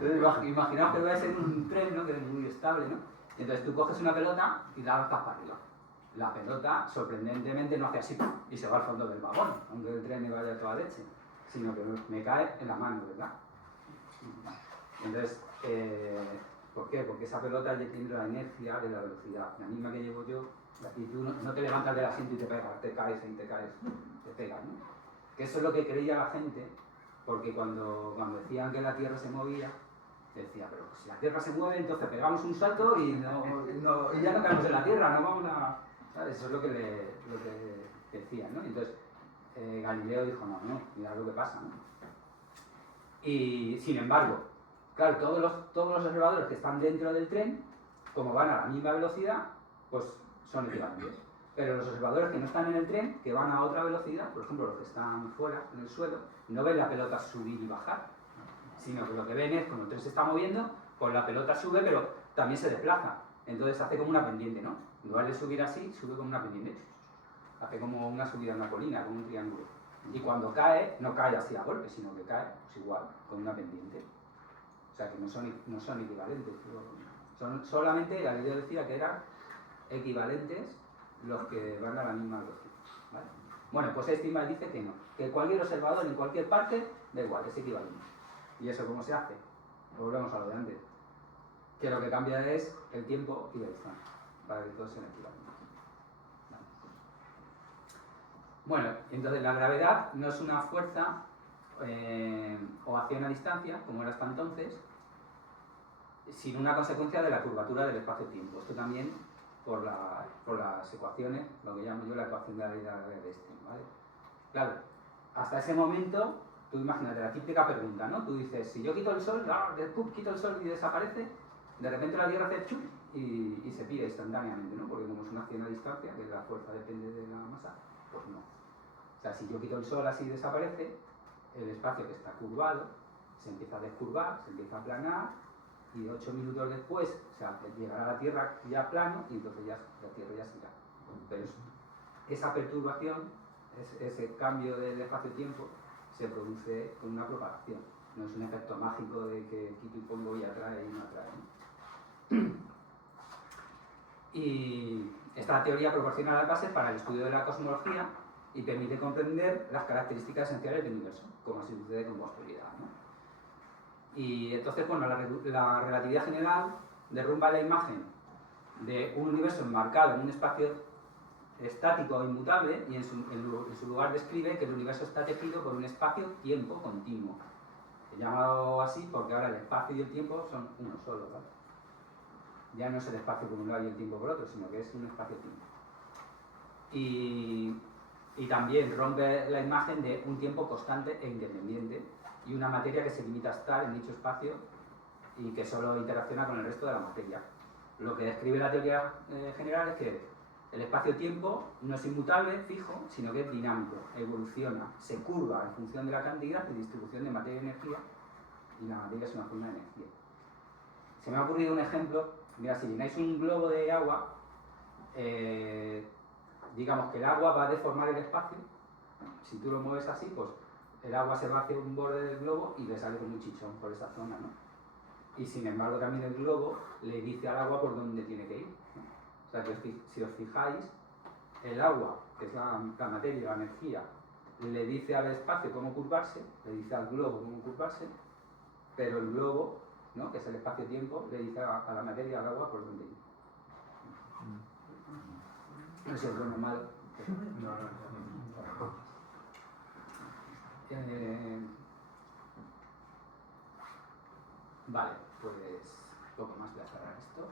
Entonces, imaginaos que vais en un tren, ¿no? Que es muy estable, ¿no? Y entonces tú coges una pelota y la lanzas para arriba. La pelota, sorprendentemente, no hace así y se va al fondo del vagón, aunque el tren me vaya a toda leche, sino que me cae en la mano, ¿verdad? Entonces, ¿por qué? Porque esa pelota ya tiene la inercia de la velocidad, la misma que llevo yo, y tú no te levantas del asiento y te pegas, te caes, te pegas, ¿no? Que eso es lo que creía la gente, porque cuando decían que la Tierra se movía, decía, pero si la Tierra se mueve, entonces pegamos un salto y ya no caemos en la Tierra, no vamos a... ¿Sabes? Eso es lo que decían, ¿no? Entonces, Galileo dijo, no, mira lo que pasa, ¿no? Y, sin embargo, claro, todos los observadores que están dentro del tren, como van a la misma velocidad, pues son equivalentes. Pero los observadores que no están en el tren, que van a otra velocidad, por ejemplo, los que están fuera, en el suelo, no ven la pelota subir y bajar, sino que lo que ven es, como el tren se está moviendo, pues la pelota sube, pero también se desplaza. Entonces hace como una pendiente, ¿no? En lugar de subir así, sube como una pendiente. Hace como una subida en una colina, como un triángulo. Y cuando cae, no cae así a golpe, sino que cae, pues igual, con una pendiente. O sea que no son equivalentes. Solamente, Galileo decía que eran equivalentes los que van a la misma velocidad, ¿vale? Bueno, pues Einstein dice que no, que cualquier observador en cualquier parte, da igual, es equivalente. ¿Y eso cómo se hace? Volvemos a lo de antes. Que lo que cambia es el tiempo y la distancia, para que todos sean equivalentes. ¿Vale? Bueno, entonces la gravedad no es una fuerza o acción a distancia, como era hasta entonces, sino una consecuencia de la curvatura del espacio-tiempo. Esto también por las ecuaciones, lo que llamo yo la ecuación de la ley de Einstein, ¿vale? Claro, hasta ese momento, tú imagínate la típica pregunta, ¿no? Tú dices, si yo quito el sol, quito el sol y desaparece, de repente la Tierra hace chup y se pira instantáneamente, ¿no? Porque como es una acción a distancia, que la fuerza depende de la masa, pues no. O sea, si yo quito el sol así y desaparece, el espacio que está curvado se empieza a descurvar, se empieza a aplanar, y 8 minutos después, o sea, llegará a la Tierra ya plano y entonces ya la Tierra ya se irá. Pero esa perturbación, ese cambio del espacio-tiempo, se produce con una propagación. No es un efecto mágico de que quito y pongo y atrae y no atrae, ¿no? Y esta teoría proporciona las bases para el estudio de la cosmología y permite comprender las características esenciales del universo, como así sucede con posterioridad, ¿no? Y entonces, bueno, la relatividad general derrumba la imagen de un universo enmarcado en un espacio estático e inmutable y en su lugar describe que el universo está tejido por un espacio-tiempo continuo. He llamado así porque ahora el espacio y el tiempo son uno solo, ¿vale? Ya no es el espacio por un lado y el tiempo por otro, sino que es un espacio-tiempo. Y también rompe la imagen de un tiempo constante e independiente y una materia que se limita a estar en dicho espacio y que solo interacciona con el resto de la materia. Lo que describe la teoría general es que el espacio-tiempo no es inmutable, fijo, sino que es dinámico, evoluciona, se curva en función de la cantidad de distribución de materia y energía, y la materia es una forma de energía. Se me ha ocurrido un ejemplo. Mira, si llenáis un globo de agua, digamos que el agua va a deformar el espacio. Si tú lo mueves así, pues el agua se va hacia un borde del globo y le sale como un chichón por esa zona, ¿no? Y sin embargo también el globo le dice al agua por dónde tiene que ir, ¿no? O sea que si os fijáis, el agua, que es la materia, la energía, le dice al espacio cómo curvarse, le dice al globo cómo curvarse, pero el globo, ¿no?, que es el espacio-tiempo, le dice a la materia, al agua, por dónde ir. No sé si es bueno o malo. Vale, pues poco más, voy a cerrar esto.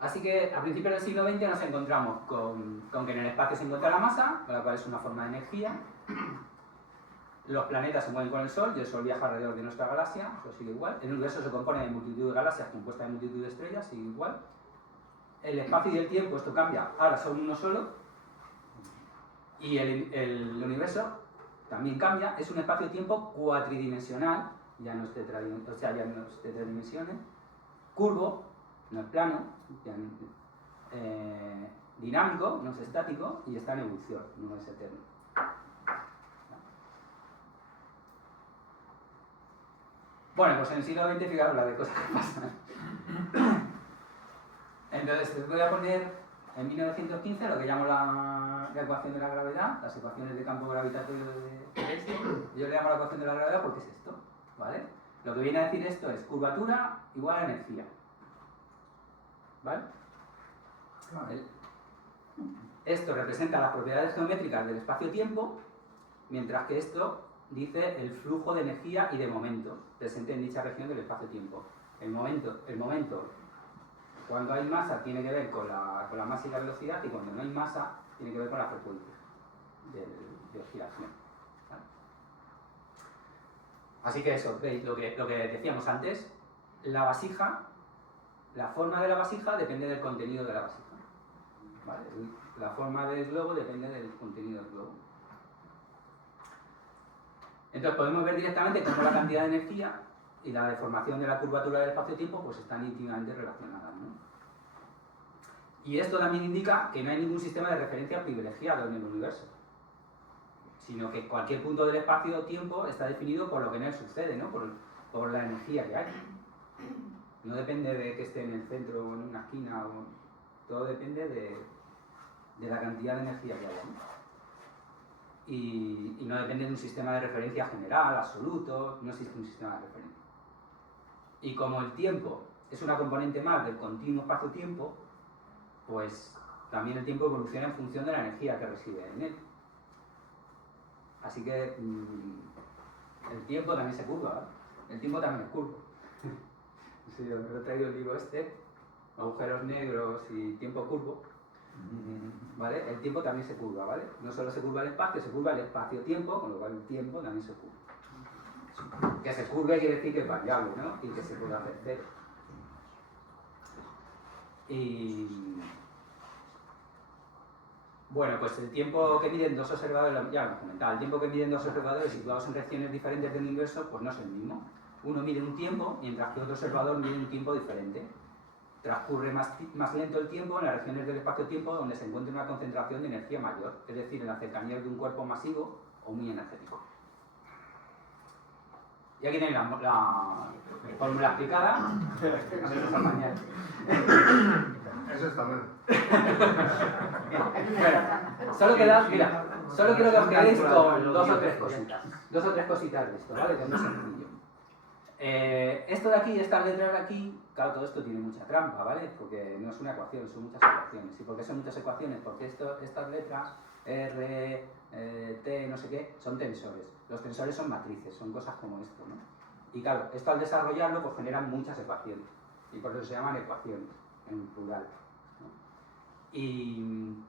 Así que a principios del siglo XX nos encontramos con que en el espacio se encuentra la masa, la cual es una forma de energía. Los planetas se mueven con el Sol y el Sol viaja alrededor de nuestra galaxia, eso sigue igual. El universo se compone de multitud de galaxias compuestas de multitud de estrellas, sigue igual. El espacio y el tiempo, esto cambia, ahora son uno solo. Y el universo también cambia, es un espacio-tiempo cuatridimensional, ya no es tetradimensiones, curvo, no es plano, dinámico, no es estático, y está en evolución, no es eterno. Bueno, pues en el siglo XX, fijaros la de cosas que pasan. Entonces, les voy a poner en 1915 lo que llamo la ecuación de la gravedad, las ecuaciones de campo gravitatorio de Einstein. Yo le llamo la ecuación de la gravedad porque es esto, ¿vale? Lo que viene a decir esto es curvatura igual a energía, ¿vale? Esto representa las propiedades geométricas del espacio-tiempo, mientras que esto dice el flujo de energía y de momento presente en dicha región del espacio-tiempo. El momento, cuando hay masa, tiene que ver con la masa y la velocidad, y cuando no hay masa, tiene que ver con la frecuencia de oscilación. ¿Vale? Así que eso, veis lo que decíamos antes, la vasija, la forma de la vasija depende del contenido de la vasija. ¿Vale? La forma del globo depende del contenido del globo. Entonces podemos ver directamente cómo la cantidad de energía y la deformación de la curvatura del espacio-tiempo pues están íntimamente relacionadas, ¿no? Y esto también indica que no hay ningún sistema de referencia privilegiado en el universo, sino que cualquier punto del espacio-tiempo está definido por lo que en él sucede, ¿no? Por la energía que hay. No depende de que esté en el centro o en una esquina, todo depende de la cantidad de energía que haya, ¿no? Y no depende de un sistema de referencia general, absoluto, no existe un sistema de referencia. Y como el tiempo es una componente más del continuo espacio-tiempo, pues también el tiempo evoluciona en función de la energía que reside en él. Así que el tiempo también se curva, ¿vale? El tiempo también es curvo. Sí, yo he traído el libro este, agujeros negros y tiempo curvo. ¿Vale? El tiempo también se curva, ¿vale? No solo se curva el espacio, se curva el espacio-tiempo, con lo cual el tiempo también se curva. Que se curve quiere decir que es variable, ¿no? Y que se puede hacer cero. Y bueno, pues el tiempo que miden dos observadores, ya lo hemos comentado, el tiempo que miden dos observadores situados en regiones diferentes del universo, pues no es el mismo. Uno mide un tiempo, mientras que otro observador mide un tiempo diferente. Transcurre más lento el tiempo en las regiones del espacio-tiempo donde se encuentra una concentración de energía mayor, es decir, en la cercanía de un cuerpo masivo o muy energético. Y aquí tenéis la fórmula explicada. Eso está mal. Bueno, solo quiero que os quedéis con dos o tres cositas de esto, ¿vale? Que es muy sencillo. Esto de aquí, estas letras de aquí, claro, todo esto tiene mucha trampa, ¿vale? Porque no es una ecuación, son muchas ecuaciones. ¿Y por qué son muchas ecuaciones? Porque estas letras, R, T, no sé qué, son tensores. Los tensores son matrices, son cosas como esto, ¿no? Y claro, esto al desarrollarlo, pues generan muchas ecuaciones. Y por eso se llaman ecuaciones, en plural, ¿no? Y,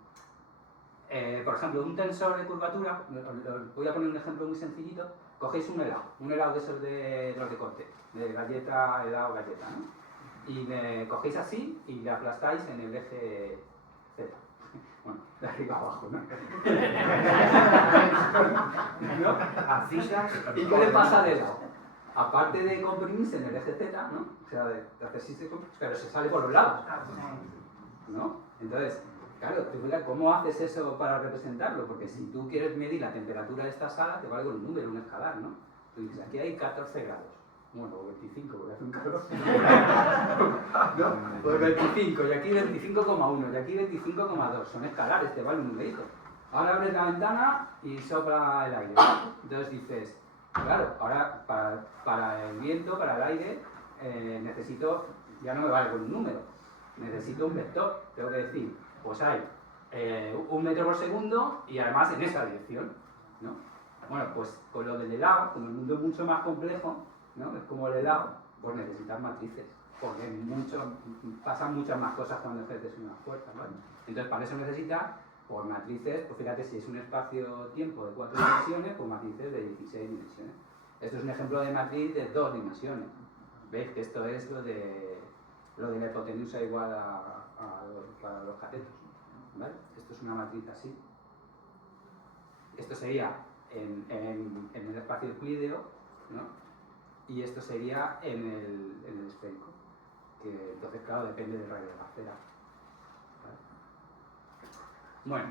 por ejemplo, un tensor de curvatura, os voy a poner un ejemplo muy sencillito. Cogéis un helado de esos de los de corte, de galleta, helado, galleta, ¿no? Y le cogéis así y le aplastáis en el eje Z. Bueno, de arriba abajo, ¿no? ¿No? ¿Y qué le pasa de helado? Aparte de comprimirse en el eje Z, ¿no? O sea, de hacerse, pero se sale por los lados, ¿no? Entonces, claro, ¿cómo haces eso para representarlo? Porque si tú quieres medir la temperatura de esta sala, te vale con un número, un escalar, ¿no? Tú dices, aquí hay 14 grados. Bueno, o 25, porque hace un calor. ¿No? Pues 25, y aquí 25,1, y aquí 25,2. Son escalares, te vale un numerito. Ahora abres la ventana y sopla el aire. Entonces dices, claro, ahora para el viento, para el aire, necesito, ya no me vale con un número, necesito un vector. Tengo que decir, pues hay 1 metro por segundo y además en esa dirección, ¿no? Bueno, pues con lo del helado, como el mundo es mucho más complejo, ¿no? Es como el helado, pues necesitas matrices. porque pasan muchas más cosas cuando ejerces una fuerza, ¿vale? Entonces, para eso necesita pues, matrices, pues fíjate, si es un espacio-tiempo de 4 dimensiones, pues matrices de 16 dimensiones. Esto es un ejemplo de matriz de 2 dimensiones. ¿Veis que esto es lo de la hipotenusa igual para los catetos? ¿Vale? Esto es una matriz así. Esto sería en el espacio euclídeo, ¿no? Y esto sería en el esférico, que entonces, claro, depende del radio de la esfera. ¿Vale? Bueno,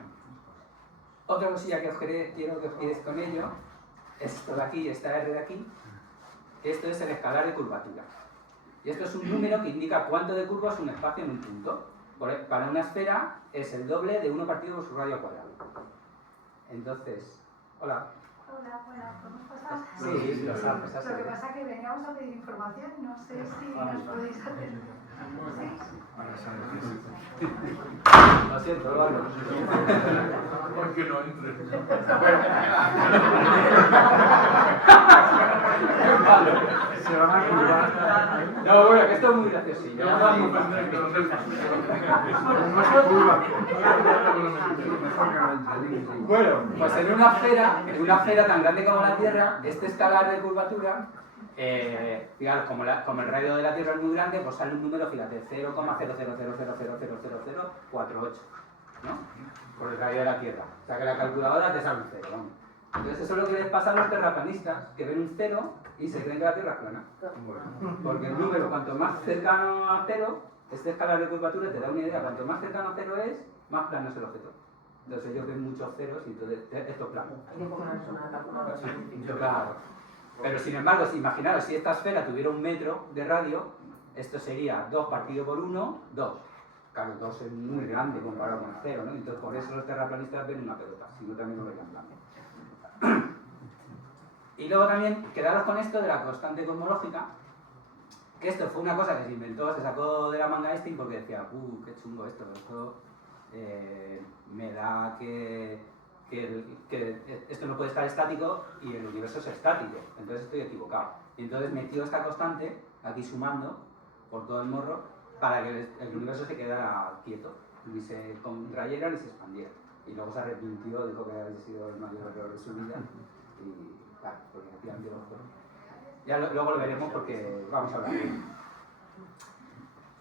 otra cosilla que quiero que os quedéis con ello es esto de aquí, esta R de aquí. Esto es el escalar de curvatura. Y esto es un número que indica cuánto de curva es un espacio en un punto. Para una esfera es el doble de 1 partido por su radio al cuadrado. Entonces, hola. Hola, ¿podemos pasar? Sí, lo sabes. Lo que pasa es que veníamos a pedir información, no sé si nos podéis hacer. ¿Sí? Lo siento, lo hago. Porque no entre. Se van a curvar. No, bueno, que esto es muy graciosillo. Bueno, pues en una esfera tan grande como la Tierra, este escalar de curvatura, fijaros, como el radio de la Tierra es muy grande, pues sale un número, fíjate, 0,000000048, ¿no? Por el radio de la Tierra. O sea que la calculadora te sale un 0, vamos. Entonces eso es lo que les pasa a los terraplanistas, que ven un 0 y se creen que la Tierra es plana. Porque el número, cuanto más cercano a 0, este escalar de curvatura te da una idea, cuanto más cercano a 0 es, más plano es el objeto. Entonces ellos ven muchos ceros y entonces esto es plano. Hay que ponerse una calculadora. Claro. Pero sin embargo, imaginaros, si esta esfera tuviera 1 metro de radio, esto sería 2 partido por 1, 2. Claro, 2 es muy grande comparado con el 0, ¿no? Entonces por eso los terraplanistas ven una pelota, si no también lo verían plano. Y luego también, quedaros con esto de la constante cosmológica, que esto fue una cosa que se inventó, se sacó de la manga Einstein porque decía, qué chungo esto me da que esto no puede estar estático y el universo es estático, entonces estoy equivocado. Y entonces metió esta constante, aquí sumando, por todo el morro, para que el universo se quedara quieto, ni se contrayera ni se expandiera. Y luego se arrepintió, dijo que había sido el mayor error de su vida, y claro, porque efectivamente lo fue. Ya luego lo veremos porque vamos a hablar de ello.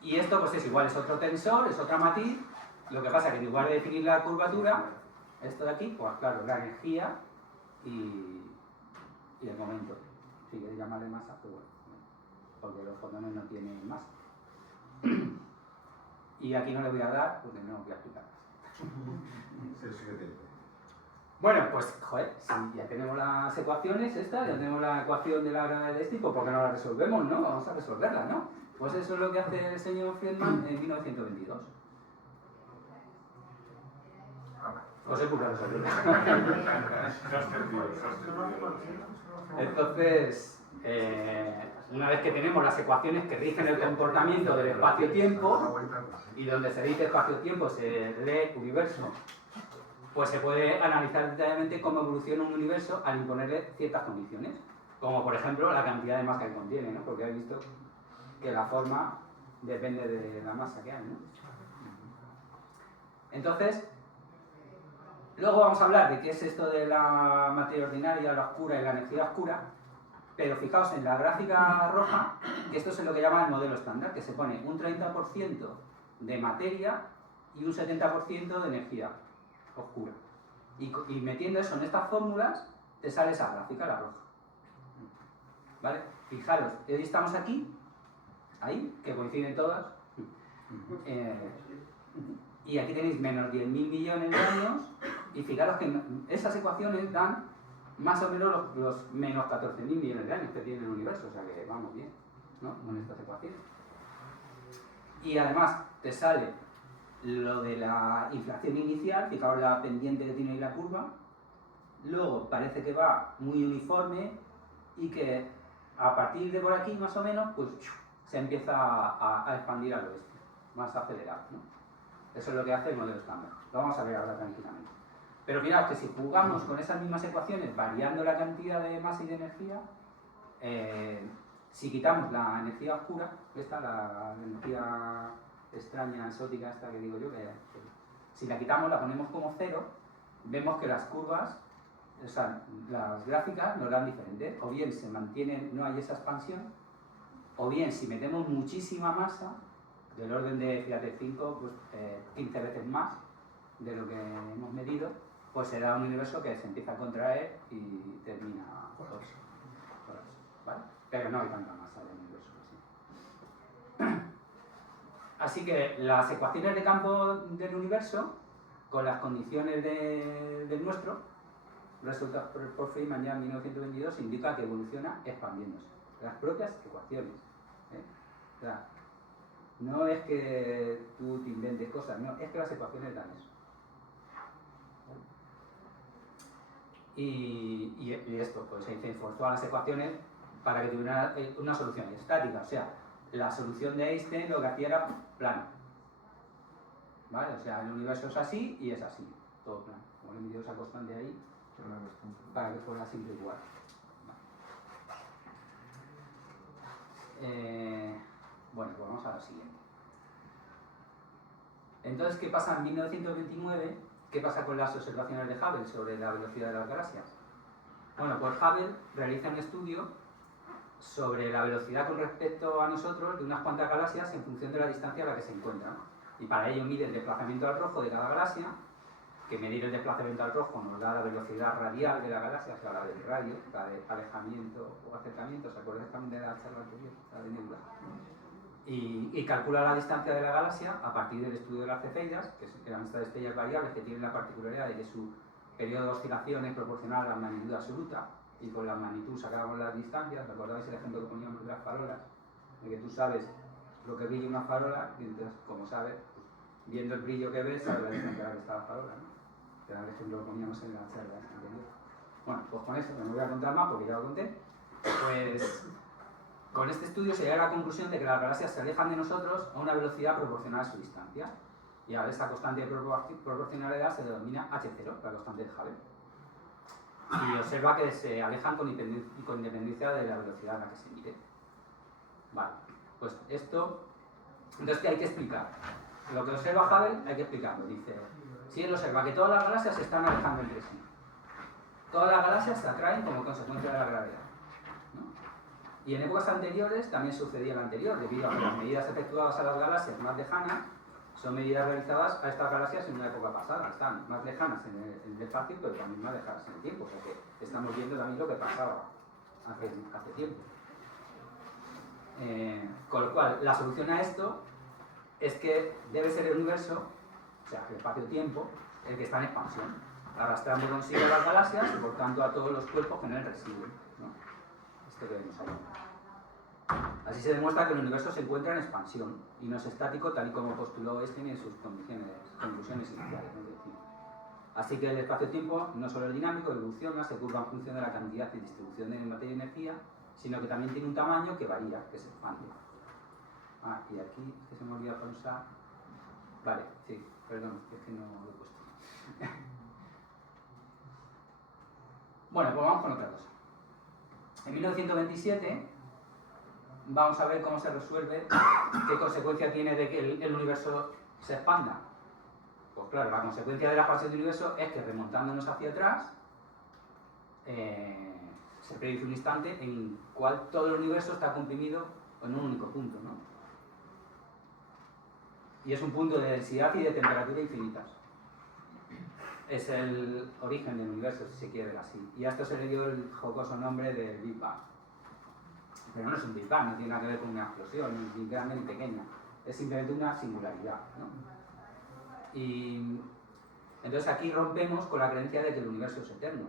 Y esto pues es igual, es otro tensor, es otra matriz. Lo que pasa es que en lugar de definir la curvatura, esto de aquí, pues claro, la energía y el momento. Si queréis llamarle masa, pues bueno, porque los fotones no tienen masa. Y aquí no le voy a dar porque no os voy a explicar. Bueno, pues, joder, si ya tenemos las ecuaciones estas, ya tenemos la ecuación de la gravedad de Einstein, ¿por qué no la resolvemos, no? Vamos a resolverla, ¿no? Pues eso es lo que hace el señor Friedman en 1922. Os he ocurrido resolverla. Entonces, una vez que tenemos las ecuaciones que rigen el comportamiento del espacio-tiempo, y donde se dice espacio-tiempo se lee universo, pues se puede analizar detalladamente cómo evoluciona un universo al imponerle ciertas condiciones, como por ejemplo la cantidad de masa que contiene, ¿no? Porque habéis visto que la forma depende de la masa que hay, ¿no? Entonces, luego vamos a hablar de qué es esto de la materia ordinaria, la oscura y la energía oscura, pero fijaos en la gráfica roja, que esto es lo que llaman el modelo estándar, que se pone un 30% de materia y un 70% de energía oscura. Y metiendo eso en estas fórmulas, te sale esa gráfica, la roja. ¿Vale? Fijaros, hoy estamos aquí, ahí, que coinciden todas. Y aquí tenéis menos 10.000 millones de años, y fijaros que esas ecuaciones dan más o menos los menos 14.000 millones de años que tiene el universo, o sea que vamos bien, ¿no? Con estas ecuaciones. Y además te sale lo de la inflación inicial, fijaos la pendiente que tiene ahí la curva, luego parece que va muy uniforme y que a partir de por aquí más o menos pues se empieza a expandir al oeste, más acelerado, ¿no? Eso es lo que hace el modelo estándar. Lo vamos a ver ahora tranquilamente. Pero fijaos que si jugamos con esas mismas ecuaciones variando la cantidad de masa y de energía, Si quitamos la energía oscura, la energía extraña, exótica, esta que digo yo, si la quitamos, la ponemos como cero, vemos que las curvas, o sea, las gráficas nos dan diferentes. O bien se mantiene, no hay esa expansión, o bien si metemos muchísima masa, del orden de, fíjate, 5, pues 15 veces más de lo que hemos medido, pues se da un universo que se empieza a contraer y termina colapso. ¿Vale? Pero no hay tanta masa del universo así. Así que las ecuaciones de campo del universo, con las condiciones del nuestro, resultadas por Feynman ya en 1922, indica que evoluciona expandiéndose. Las propias ecuaciones. O sea, no es que tú te inventes cosas, no, es que las ecuaciones dan eso. Y esto, pues se esforzó a las ecuaciones para que tuviera una solución estática, o sea, la solución de Einstein lo que hacía era plano. ¿Vale? O sea, el universo es así y es así, todo plano. Como le he metido esa constante ahí, para que fuera siempre igual. Bueno, pues vamos a la siguiente. Entonces, ¿qué pasa en 1929? ¿Qué pasa con las observaciones de Hubble sobre la velocidad de las galaxias? Bueno, pues Hubble realiza un estudio sobre la velocidad con respecto a nosotros de unas cuantas galaxias en función de la distancia a la que se encuentran. Y para ello mide el desplazamiento al rojo de cada galaxia, que medir el desplazamiento al rojo nos da la velocidad radial de la galaxia, o sea, la del radio, la de alejamiento o acercamiento. ¿Se acuerdan también de la charla anterior, la de nebula? Y calcula la distancia de la galaxia a partir del estudio de las cefeidas, que eran estas estrellas variables que tienen la particularidad de que su periodo de oscilación es proporcional a la magnitud absoluta, y con la magnitud sacábamos las distancias. ¿Recordáis el ejemplo que poníamos de las farolas? De que tú sabes lo que brilla una farola, y entonces, como sabes, pues, viendo el brillo que ves, sabes la distancia a la que está la farola, ¿no? Que era el ejemplo que poníamos en la charla anterior. Bueno, pues con eso, no me voy a contar más porque ya lo conté. Pues con este estudio se llega a la conclusión de que las galaxias se alejan de nosotros a una velocidad proporcional a su distancia. Y ahora esta constante de proporcionalidad se denomina H0, la constante de Hubble. Y observa que se alejan con independencia de la velocidad a la que se mide. Vale, pues esto, entonces, ¿qué hay que explicar? Lo que observa Hubble hay que explicarlo. Dice, si él observa que todas las galaxias se están alejando entre sí. Todas las galaxias se atraen como consecuencia de la gravedad, ¿no? Y en épocas anteriores también sucedía lo anterior, debido a que las medidas efectuadas a las galaxias más lejanas son medidas realizadas a estas galaxias en una época pasada. Están más lejanas en el espacio, pero también más lejanas en el tiempo. O sea que estamos viendo también lo que pasaba hace tiempo. Con lo cual, la solución a esto es que debe ser el universo, o sea, el espacio-tiempo, el que está en expansión, arrastrando consigo las galaxias y por tanto a todos los cuerpos que en él residen, ¿no? Esto que vemos ahí. Así se demuestra que el universo se encuentra en expansión y no es estático, tal y como postuló Einstein en sus conclusiones iniciales, ¿no? Así que el espacio-tiempo no solo es dinámico, evoluciona, se curva en función de la cantidad y distribución de materia y energía, sino que también tiene un tamaño que varía, que se expande. Ah, y aquí es que se me olvida pausar. Vale, sí, perdón, es que no lo he puesto. Bueno, pues vamos con otra cosa. En 1927 vamos a ver cómo se resuelve, qué consecuencia tiene de que el universo se expanda. Pues claro, la consecuencia de la expansión del universo es que remontándonos hacia atrás, se predice un instante en el cual todo el universo está comprimido en un único punto, ¿no? Y es un punto de densidad y de temperatura infinitas. Es el origen del universo, si se quiere ver así. Y a esto se le dio el jocoso nombre del Big Bang. Pero no es un Big Bang, no tiene nada que ver con una explosión, ni grande ni pequeña. Es simplemente una singularidad, ¿no? Y entonces aquí rompemos con la creencia de que el universo es eterno.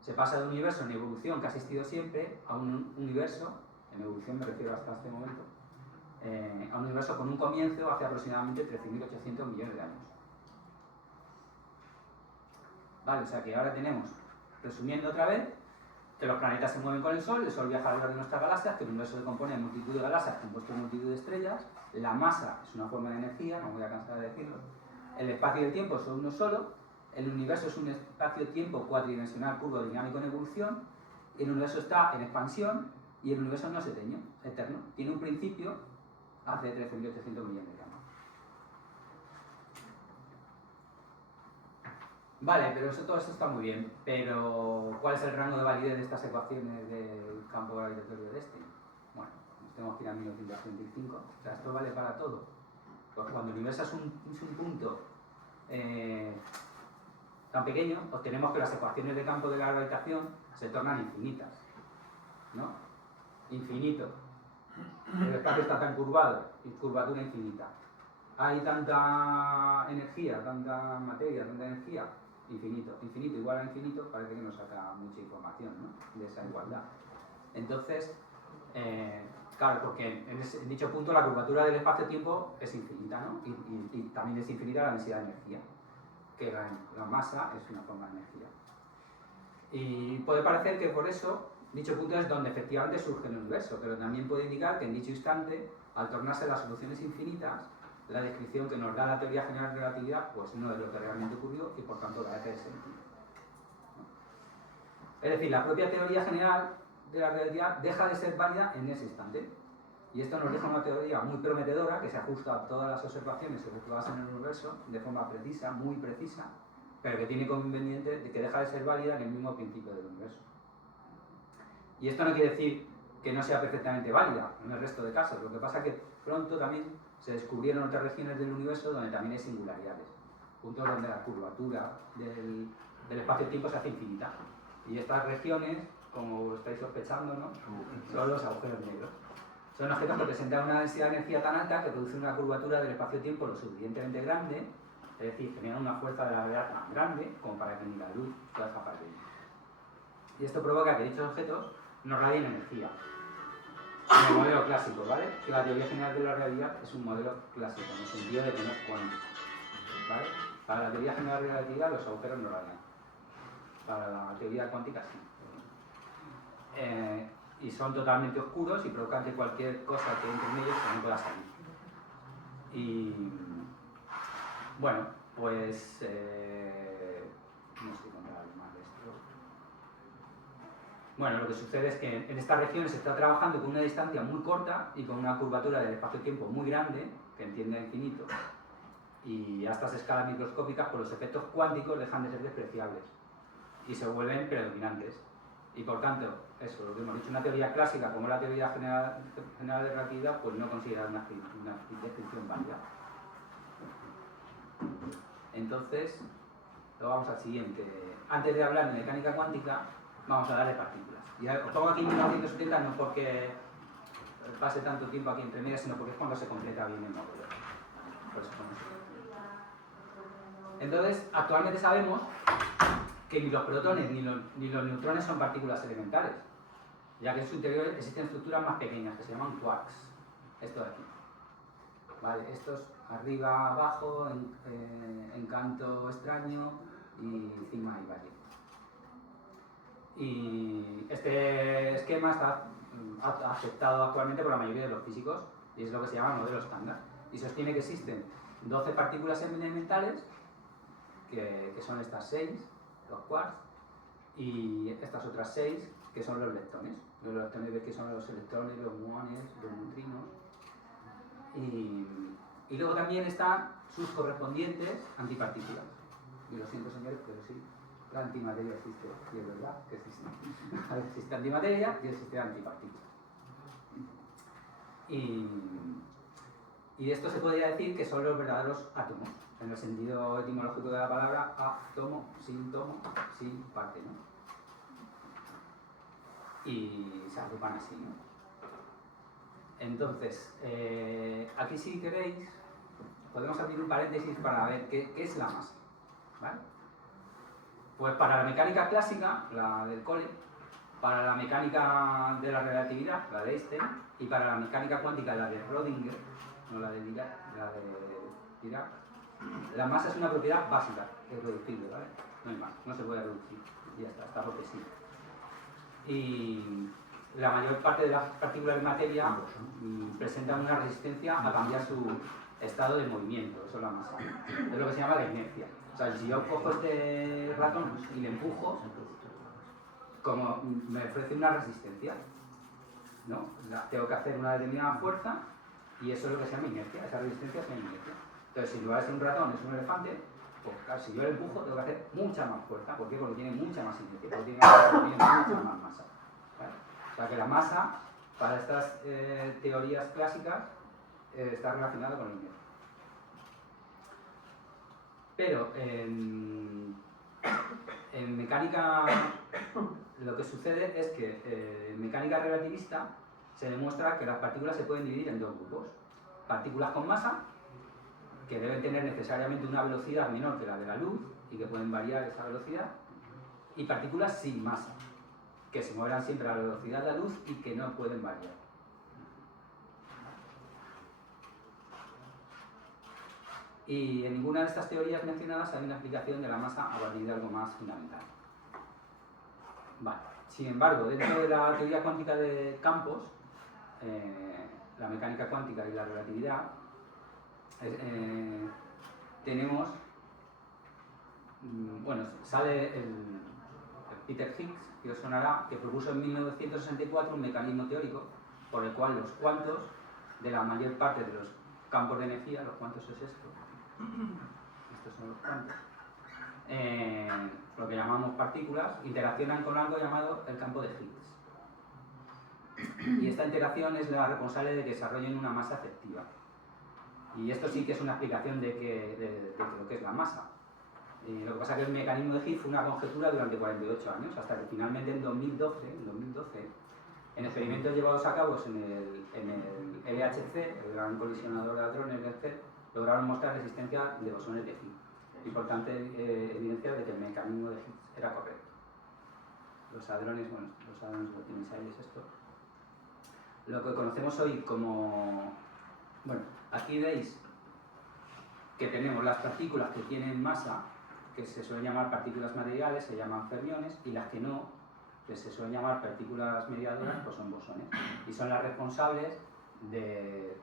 Se pasa de un universo en evolución que ha existido siempre a un universo, en evolución me refiero hasta este momento, a un universo con un comienzo hace aproximadamente 13.800 millones de años. Vale, o sea que ahora tenemos, resumiendo otra vez, que los planetas se mueven con el Sol viaja alrededor de nuestras galaxias, que el universo se compone de multitud de galaxias compuestas de multitud de estrellas, la masa es una forma de energía, no me voy a cansar de decirlo, el espacio y el tiempo son uno solo, el universo es un espacio-tiempo cuatridimensional curvo dinámico en evolución, y el universo está en expansión, Y el universo no es eterno. Tiene un principio hace 13.800 millones de años. Vale, pero todo eso está muy bien. Pero, ¿cuál es el rango de validez de estas ecuaciones del campo gravitatorio de Einstein? Bueno, nos tenemos que ir a 1935. O sea, esto vale para todo. Pues cuando el universo es un punto tan pequeño, obtenemos que las ecuaciones de campo de la gravitación se tornan infinitas, ¿no? Infinito. El espacio está tan curvado, y curvatura infinita. Hay tanta energía, tanta materia, tanta energía, infinito. Infinito igual a infinito, parece que nos saca mucha información, ¿no? De esa igualdad. Entonces, claro, porque en dicho punto la curvatura del espacio-tiempo es infinita, ¿no? Y también es infinita la densidad de energía, que la masa es una forma de energía. Y puede parecer que por eso dicho punto es donde efectivamente surge el universo, pero también puede indicar que en dicho instante, al tornarse las soluciones infinitas, la descripción que nos da la teoría general de relatividad pues no es lo que realmente ocurrió y por tanto carece de sentido, ¿no? Es decir, la propia teoría general de la relatividad deja de ser válida en ese instante. Y esto nos deja una teoría muy prometedora que se ajusta a todas las observaciones efectuadas en el universo de forma precisa, muy precisa, pero que tiene como inconveniente de que deja de ser válida en el mismo principio del universo. Y esto no quiere decir que no sea perfectamente válida en el resto de casos. Lo que pasa es que pronto también se descubrieron otras regiones del universo donde también hay singularidades, puntos donde la curvatura del espacio-tiempo se hace infinita. Y estas regiones, como estáis sospechando, ¿no? Son los agujeros negros. Son objetos que presentan una densidad de energía tan alta que producen una curvatura del espacio-tiempo lo suficientemente grande, es decir, generan una fuerza de gravedad tan grande como para que ni la luz pueda escapar de ellos. Y esto provoca que dichos objetos no radien energía. En el modelo clásico, ¿vale? Que la teoría general de la realidad es un modelo clásico, en el sentido de que no es cuántico, ¿vale? Para la teoría general de la relatividad los agujeros no radian. Para la teoría cuántica sí. Y son totalmente oscuros y provocan que cualquier cosa que entre en ellos también pueda salir. Y bueno, pues no sé contar algo más de esto. Bueno, lo que sucede es que en estas regiones se está trabajando con una distancia muy corta y con una curvatura del espacio-tiempo muy grande, que entiende a infinito, y a estas escalas microscópicas, pues los efectos cuánticos dejan de ser despreciables y se vuelven predominantes. Y por tanto, eso, lo que hemos dicho, una teoría clásica como la teoría general de relatividad, pues no considera una descripción válida. Entonces, lo vamos al siguiente. Antes de hablar de mecánica cuántica, vamos a hablar de partículas. Y os pongo aquí 1970 no porque pase tanto tiempo aquí entre medias, sino porque es cuando se completa bien el modelo. Por eso pongo eso. Entonces, actualmente sabemos que ni los protones ni los neutrones son partículas elementales, ya que en su interior existen estructuras más pequeñas que se llaman quarks. Esto de aquí. Vale, estos arriba, abajo, encanto extraño y cima y valle. Y este esquema está aceptado actualmente por la mayoría de los físicos y es lo que se llama modelo estándar. Y sostiene que existen 12 partículas elementales, que son estas 6, los quarks, y estas otras 6, que son los leptones. Los leptones que son los electrones, los muones, los neutrinos. Y luego también están sus correspondientes antipartículas. Y lo siento, señores, pero sí, la antimateria existe, y es verdad que existe. Existe antimateria y existe antipartícula. Y de esto se podría decir que son los verdaderos átomos, en el sentido etimológico de la palabra átomo, sin parte, ¿no? Y se agrupan así, ¿no? Entonces, aquí si queréis, podemos abrir un paréntesis para ver qué es la masa, ¿vale? Pues para la mecánica clásica, la del cole, para la mecánica de la relatividad, la de Einstein, y para la mecánica cuántica, la de Schrödinger, no la de Dirac, la masa es una propiedad básica, es reducible, ¿vale? No hay más, no se puede reducir, y ya está protegido. Y la mayor parte de las partículas de materia presentan una resistencia a cambiar su estado de movimiento, eso es la masa. Es lo que se llama la inercia. O sea, si yo cojo este ratón y le empujo, como me ofrece una resistencia. ¿no? Tengo que hacer una determinada fuerza y eso es lo que se llama inercia, esa resistencia se llama inercia. Entonces, si en lugar de ser un ratón es un elefante, pues claro, si yo le empujo tengo que hacer mucha más fuerza. ¿Por qué? Porque tiene mucha más inercia, porque tiene mucha más masa. ¿Vale? O sea que la masa, para estas teorías clásicas, está relacionada con la inercia. Pero en mecánica lo que sucede es que en mecánica relativista se demuestra que las partículas se pueden dividir en dos grupos. Partículas con masa, que deben tener necesariamente una velocidad menor que la de la luz y que pueden variar esa velocidad, y partículas sin masa, que se mueven siempre a la velocidad de la luz y que no pueden variar. Y en ninguna de estas teorías mencionadas hay una explicación de la masa a partir de algo más fundamental. Vale. Sin embargo, dentro de la teoría cuántica de campos, la mecánica cuántica y la relatividad, tenemos, bueno, sale el Peter Higgs, que os sonará, que propuso en 1964 un mecanismo teórico por el cual los cuantos de la mayor parte de los campos de energía, los cuantos es esto, estos son los cuantos, lo que llamamos partículas, interaccionan con algo llamado el campo de Higgs. Y esta interacción es la responsable de que desarrollen una masa efectiva. Y esto sí que es una explicación de lo que es la masa. Lo que pasa es que el mecanismo de Higgs fue una conjetura durante 48 años, hasta que finalmente en 2012 en experimentos llevados a cabo en el LHC, el Gran Colisionador de Hadrones del CERN, lograron mostrar resistencia de bosones de Higgs. Importante evidencia de que el mecanismo de Higgs era correcto. Los hadrones, bueno, los hadrones lo tenéis ahí, es esto. Lo que conocemos hoy como... Bueno, aquí veis que tenemos las partículas que tienen masa, que se suelen llamar partículas materiales, se llaman fermiones, y las que no, que se suelen llamar partículas mediadoras, pues son bosones. Y son las responsables de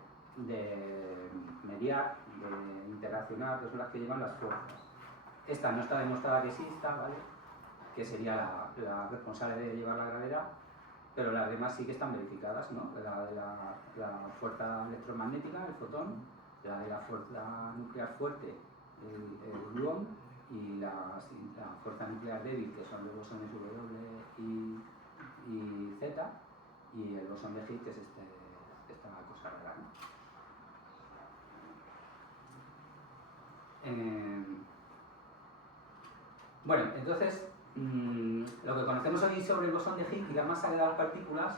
mediar, de interaccionar, que son las que llevan las fuerzas. Esta no está demostrada que exista, ¿vale? Que sería la responsable de llevar la gravedad, pero las demás sí que están verificadas, ¿no? La de la fuerza electromagnética, el fotón, la de la fuerza nuclear fuerte, el gluón, y la fuerza nuclear débil, que son los bosones W y Z, y el bosón de Higgs, que es esta cosa rara, ¿no? Bueno, entonces, lo que conocemos hoy sobre el bosón de Higgs y la masa de las partículas,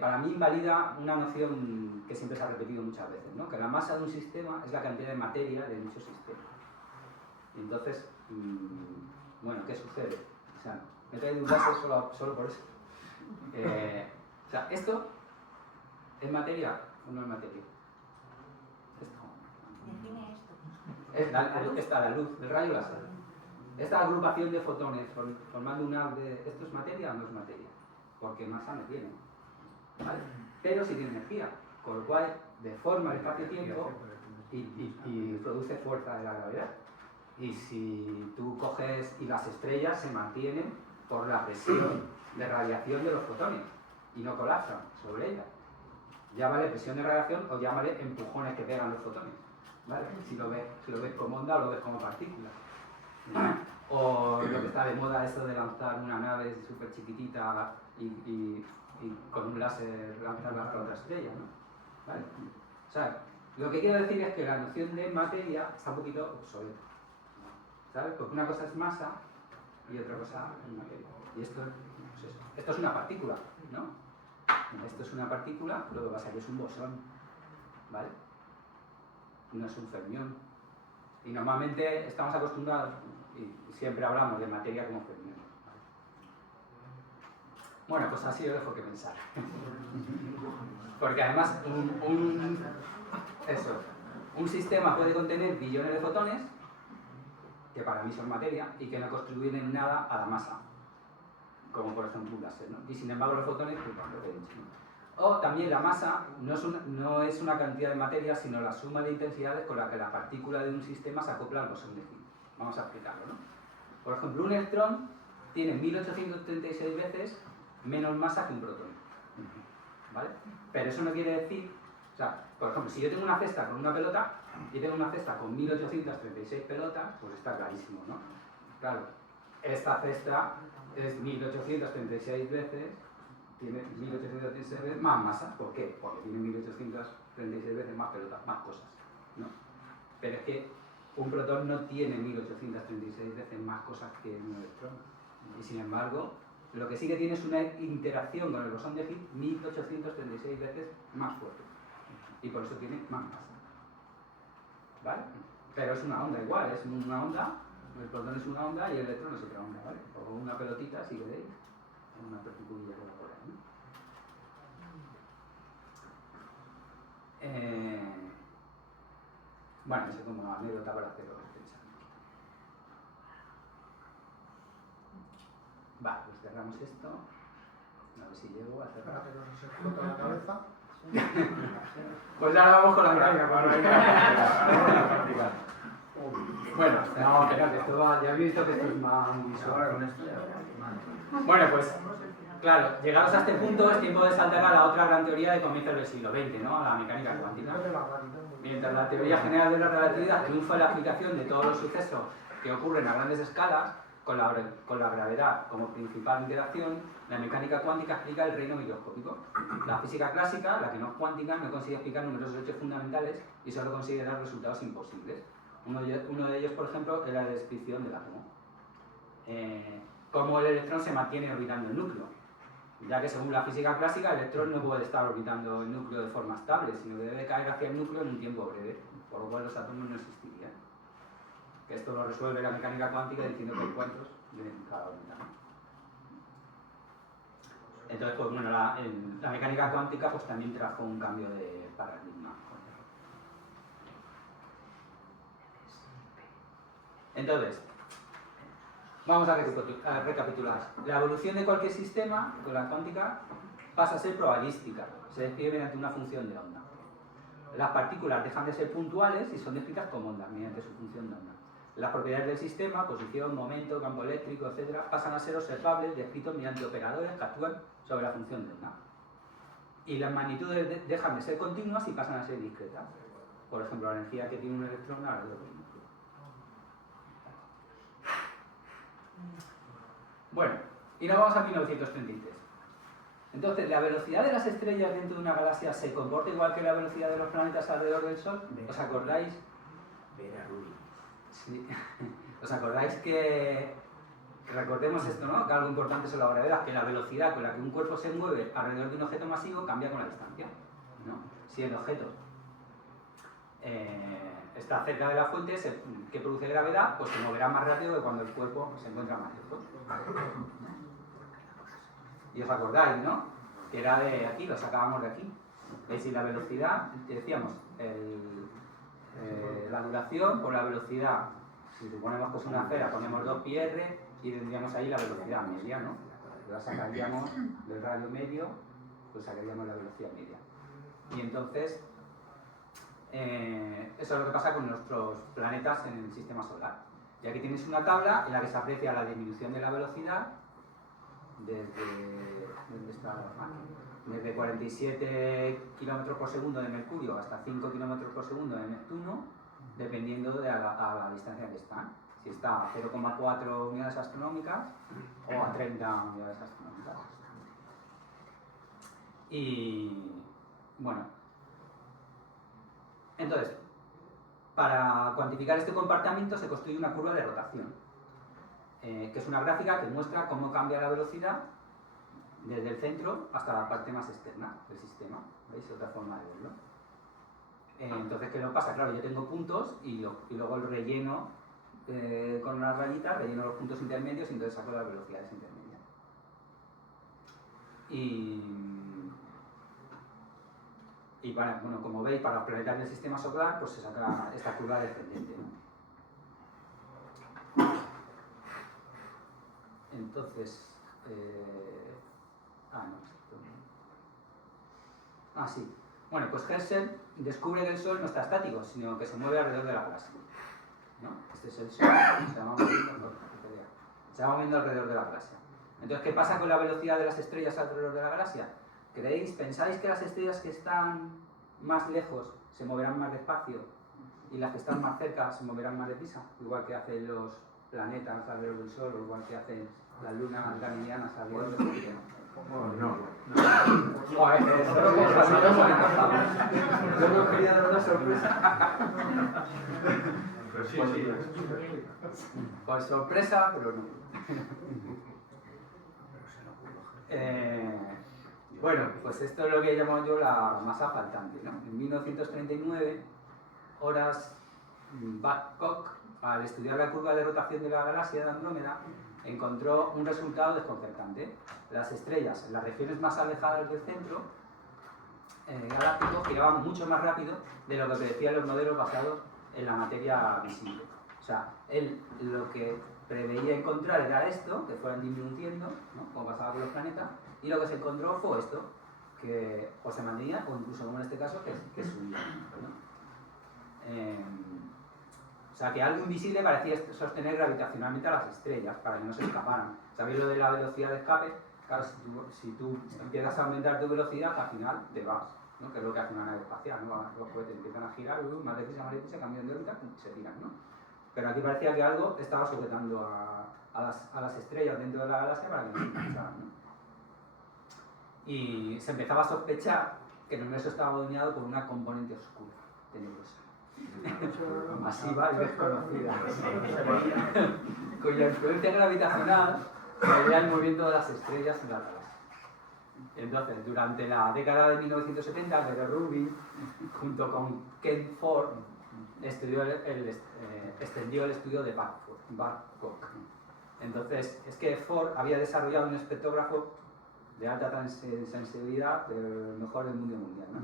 para mí invalida una noción que siempre se ha repetido muchas veces, ¿no? Que la masa de un sistema es la cantidad de materia de dicho sistema. Entonces, bueno, ¿qué sucede? O sea, me he traído un láser solo por eso. O sea, ¿esto es materia o no es materia? Esta, la luz, el rayo láser. Esta agrupación de fotones formando un haz de... ¿Esto es materia o no es materia? Porque masa no tiene, ¿vale? Pero sí tiene energía, con lo cual deforma el espacio-tiempo y produce fuerza de la gravedad. Y si tú coges y las estrellas se mantienen por la presión de radiación de los fotones y no colapsan sobre ellas. Llámale presión de radiación o llámale empujones que pegan los fotones, ¿vale? Si lo ves como onda o lo ves como partícula. O lo que está de moda, esto de lanzar una nave súper chiquitita y con un láser lanzarla hacia otra estrella, ¿no? ¿Vale? O sea, lo que quiero decir es que la noción de materia está un poquito obsoleta, ¿sabes? Porque una cosa es masa y otra cosa es materia. Y esto, pues eso. Esto es una partícula, ¿no? Esto es una partícula, lo que pasa es que es un bosón, ¿vale? No es un fermión. Y normalmente estamos acostumbrados, y siempre hablamos de materia como fermión. Bueno, pues así os dejo que pensar. Porque además un sistema puede contener billones de fotones, que para mí son materia, y que no contribuyen nada a la masa, como por ejemplo un láser, ¿no? Y sin embargo los fotones, pues lo que he dicho, ¿no? O también la masa no es una cantidad de materia, sino la suma de intensidades con la que la partícula de un sistema se acopla al bosón de Higgs. Vamos a explicarlo, ¿no? Por ejemplo, un electrón tiene 1836 veces menos masa que un protón. ¿vale? Pero eso no quiere decir, o sea, por ejemplo, si yo tengo una cesta con una pelota y tengo una cesta con 1836 pelotas, pues está clarísimo, ¿no? Claro, esta cesta es 1836 veces, tiene 1836 veces más masa. ¿Por qué? Porque tiene 1836 veces más pelotas, más cosas, ¿no? Pero es que un protón no tiene 1836 veces más cosas que un electrón. Y sin embargo, lo que sí que tiene es una interacción con el bosón de Higgs 1836 veces más fuerte. Y por eso tiene más masa. ¿Vale? Pero es una onda igual, es una onda, el protón es una onda y el electrón es otra onda, ¿vale? O una pelotita, si queréis, una particulilla que va por ahí, ¿no? Bueno, eso como anécdota para hacerlo pensar. Vale, pues cerramos esto. A ver si llego a cerrar. Para que nos explota la cabeza. Pues ahora vamos con la mecánica cuántica. Bueno, no, esperad, esto va, ya habéis visto que esto es más muy visual. Con esto ya. Bueno, pues claro, llegados a este punto es tiempo de saltar a la otra gran teoría de comienzos del siglo XX, ¿no? A la mecánica cuántica. Mientras la teoría general de la relatividad triunfa en la aplicación de todos los sucesos que ocurren a grandes escalas, con la gravedad como principal interacción, la mecánica cuántica explica el reino microscópico. La física clásica, la que no es cuántica, no consigue explicar numerosos hechos fundamentales y solo consigue dar resultados imposibles. Uno de ellos, por ejemplo, es la descripción del átomo. Cómo el electrón se mantiene orbitando el núcleo, ya que según la física clásica el electrón no puede estar orbitando el núcleo de forma estable, sino que debe caer hacia el núcleo en un tiempo breve, por lo cual los átomos no existirían. Que esto lo resuelve la mecánica cuántica diciendo que hay cuantos de cada órbita. Entonces, pues bueno, la mecánica cuántica pues también trajo un cambio de paradigma. Entonces, vamos a recapitular. La evolución de cualquier sistema con la cuántica pasa a ser probabilística. Se describe mediante una función de onda. Las partículas dejan de ser puntuales y son descritas como ondas mediante su función de onda. Las propiedades del sistema, posición, momento, campo eléctrico, etc., pasan a ser observables descritos mediante operadores que actúan sobre la función de onda. Y las magnitudes dejan de ser continuas y pasan a ser discretas. Por ejemplo, la energía que tiene un electrón alrededor del núcleo. Bueno, y nos vamos a 1933. Entonces, ¿la velocidad de las estrellas dentro de una galaxia se comporta igual que la velocidad de los planetas alrededor del Sol? ¿Os acordáis? Sí. ¿Os acordáis que recordemos esto, ¿no? Que algo importante sobre la gravedad, que la velocidad con la que un cuerpo se mueve alrededor de un objeto masivo cambia con la distancia, ¿no? Si el objeto está cerca de la fuente que produce gravedad, pues se moverá más rápido que cuando el cuerpo se encuentra más lejos. Y os acordáis, ¿no? Que era de aquí, lo sacábamos de aquí. Es decir, la velocidad, decíamos, la duración por la velocidad. Si suponemos que es una esfera, ponemos 2πr y tendríamos ahí la velocidad media, ¿no? La sacaríamos del radio medio, pues sacaríamos la velocidad media. Y entonces, eso es lo que pasa con nuestros planetas en el sistema solar. Y aquí tenéis una tabla en la que se aprecia la disminución de la velocidad desde 47 km por segundo de Mercurio hasta 5 km por segundo de Neptuno, dependiendo de a la distancia que están. Si está a 0,4 unidades astronómicas o a 30 unidades astronómicas. Y bueno, entonces, para cuantificar este comportamiento se construye una curva de rotación, que es una gráfica que muestra cómo cambia la velocidad desde el centro hasta la parte más externa del sistema. ¿Veis? Otra forma de verlo. Entonces, ¿qué nos pasa? Claro, yo tengo puntos y luego el relleno con una rayita, relleno los puntos intermedios y entonces saco las velocidades intermedias. Y bueno, como veis, para los planetas del sistema solar, pues se saca esta curva descendente, ¿no? Entonces, sí. Bueno, pues Herschel descubre que el Sol no está estático, sino que se mueve alrededor de la galaxia, ¿no? Este es el Sol, se va moviendo alrededor de la galaxia. Entonces, ¿qué pasa con la velocidad de las estrellas alrededor de la galaxia? pensáis que las estrellas que están más lejos se moverán más despacio y las que están más cerca se moverán más deprisa? Igual que hacen los planetas alrededor del Sol, o igual que hacen las lunas galileanas alrededor del Sol. No. Joder, eso es lo yo no quería dar una sorpresa. Pero sí, Pues sorpresa, pero no. Bueno, pues esto es lo que llamo yo la masa faltante, ¿no? En 1939, Horace Babcock, al estudiar la curva de rotación de la galaxia de Andrómeda, encontró un resultado desconcertante. Las estrellas en las regiones más alejadas del centro galáctico giraban mucho más rápido de lo que predecían los modelos basados en la materia visible. O sea, él lo que preveía encontrar era esto, que fueran disminuyendo, ¿no? Como pasaba con los planetas, y lo que se encontró fue esto, que o se mantenía, o incluso como en este caso, que subía, ¿no? O sea, que algo invisible parecía sostener gravitacionalmente a las estrellas para que no se escaparan. ¿Sabéis lo de la velocidad de escape? Claro, si tú empiezas a aumentar tu velocidad, al final te vas, ¿no? Que es lo que hace una nave espacial, ¿no? Los cohetes empiezan a girar, más deprisa, cambian de órbita y se tiran, ¿no? Pero aquí parecía que algo estaba sujetando a las estrellas dentro de la galaxia para que no se engancharan, ¿no? Y se empezaba a sospechar que el universo estaba dominado por una componente oscura, tenebrosa, masiva y desconocida, cuya influencia gravitacional medía el movimiento de las estrellas en la galaxia. Entonces, durante la década de 1970, Gero Rubin, junto con Ken Ford, extendió el estudio de Babcock. Entonces, es que Ford había desarrollado un espectrógrafo de alta sensibilidad, de mejor del mundo mundial, ¿no?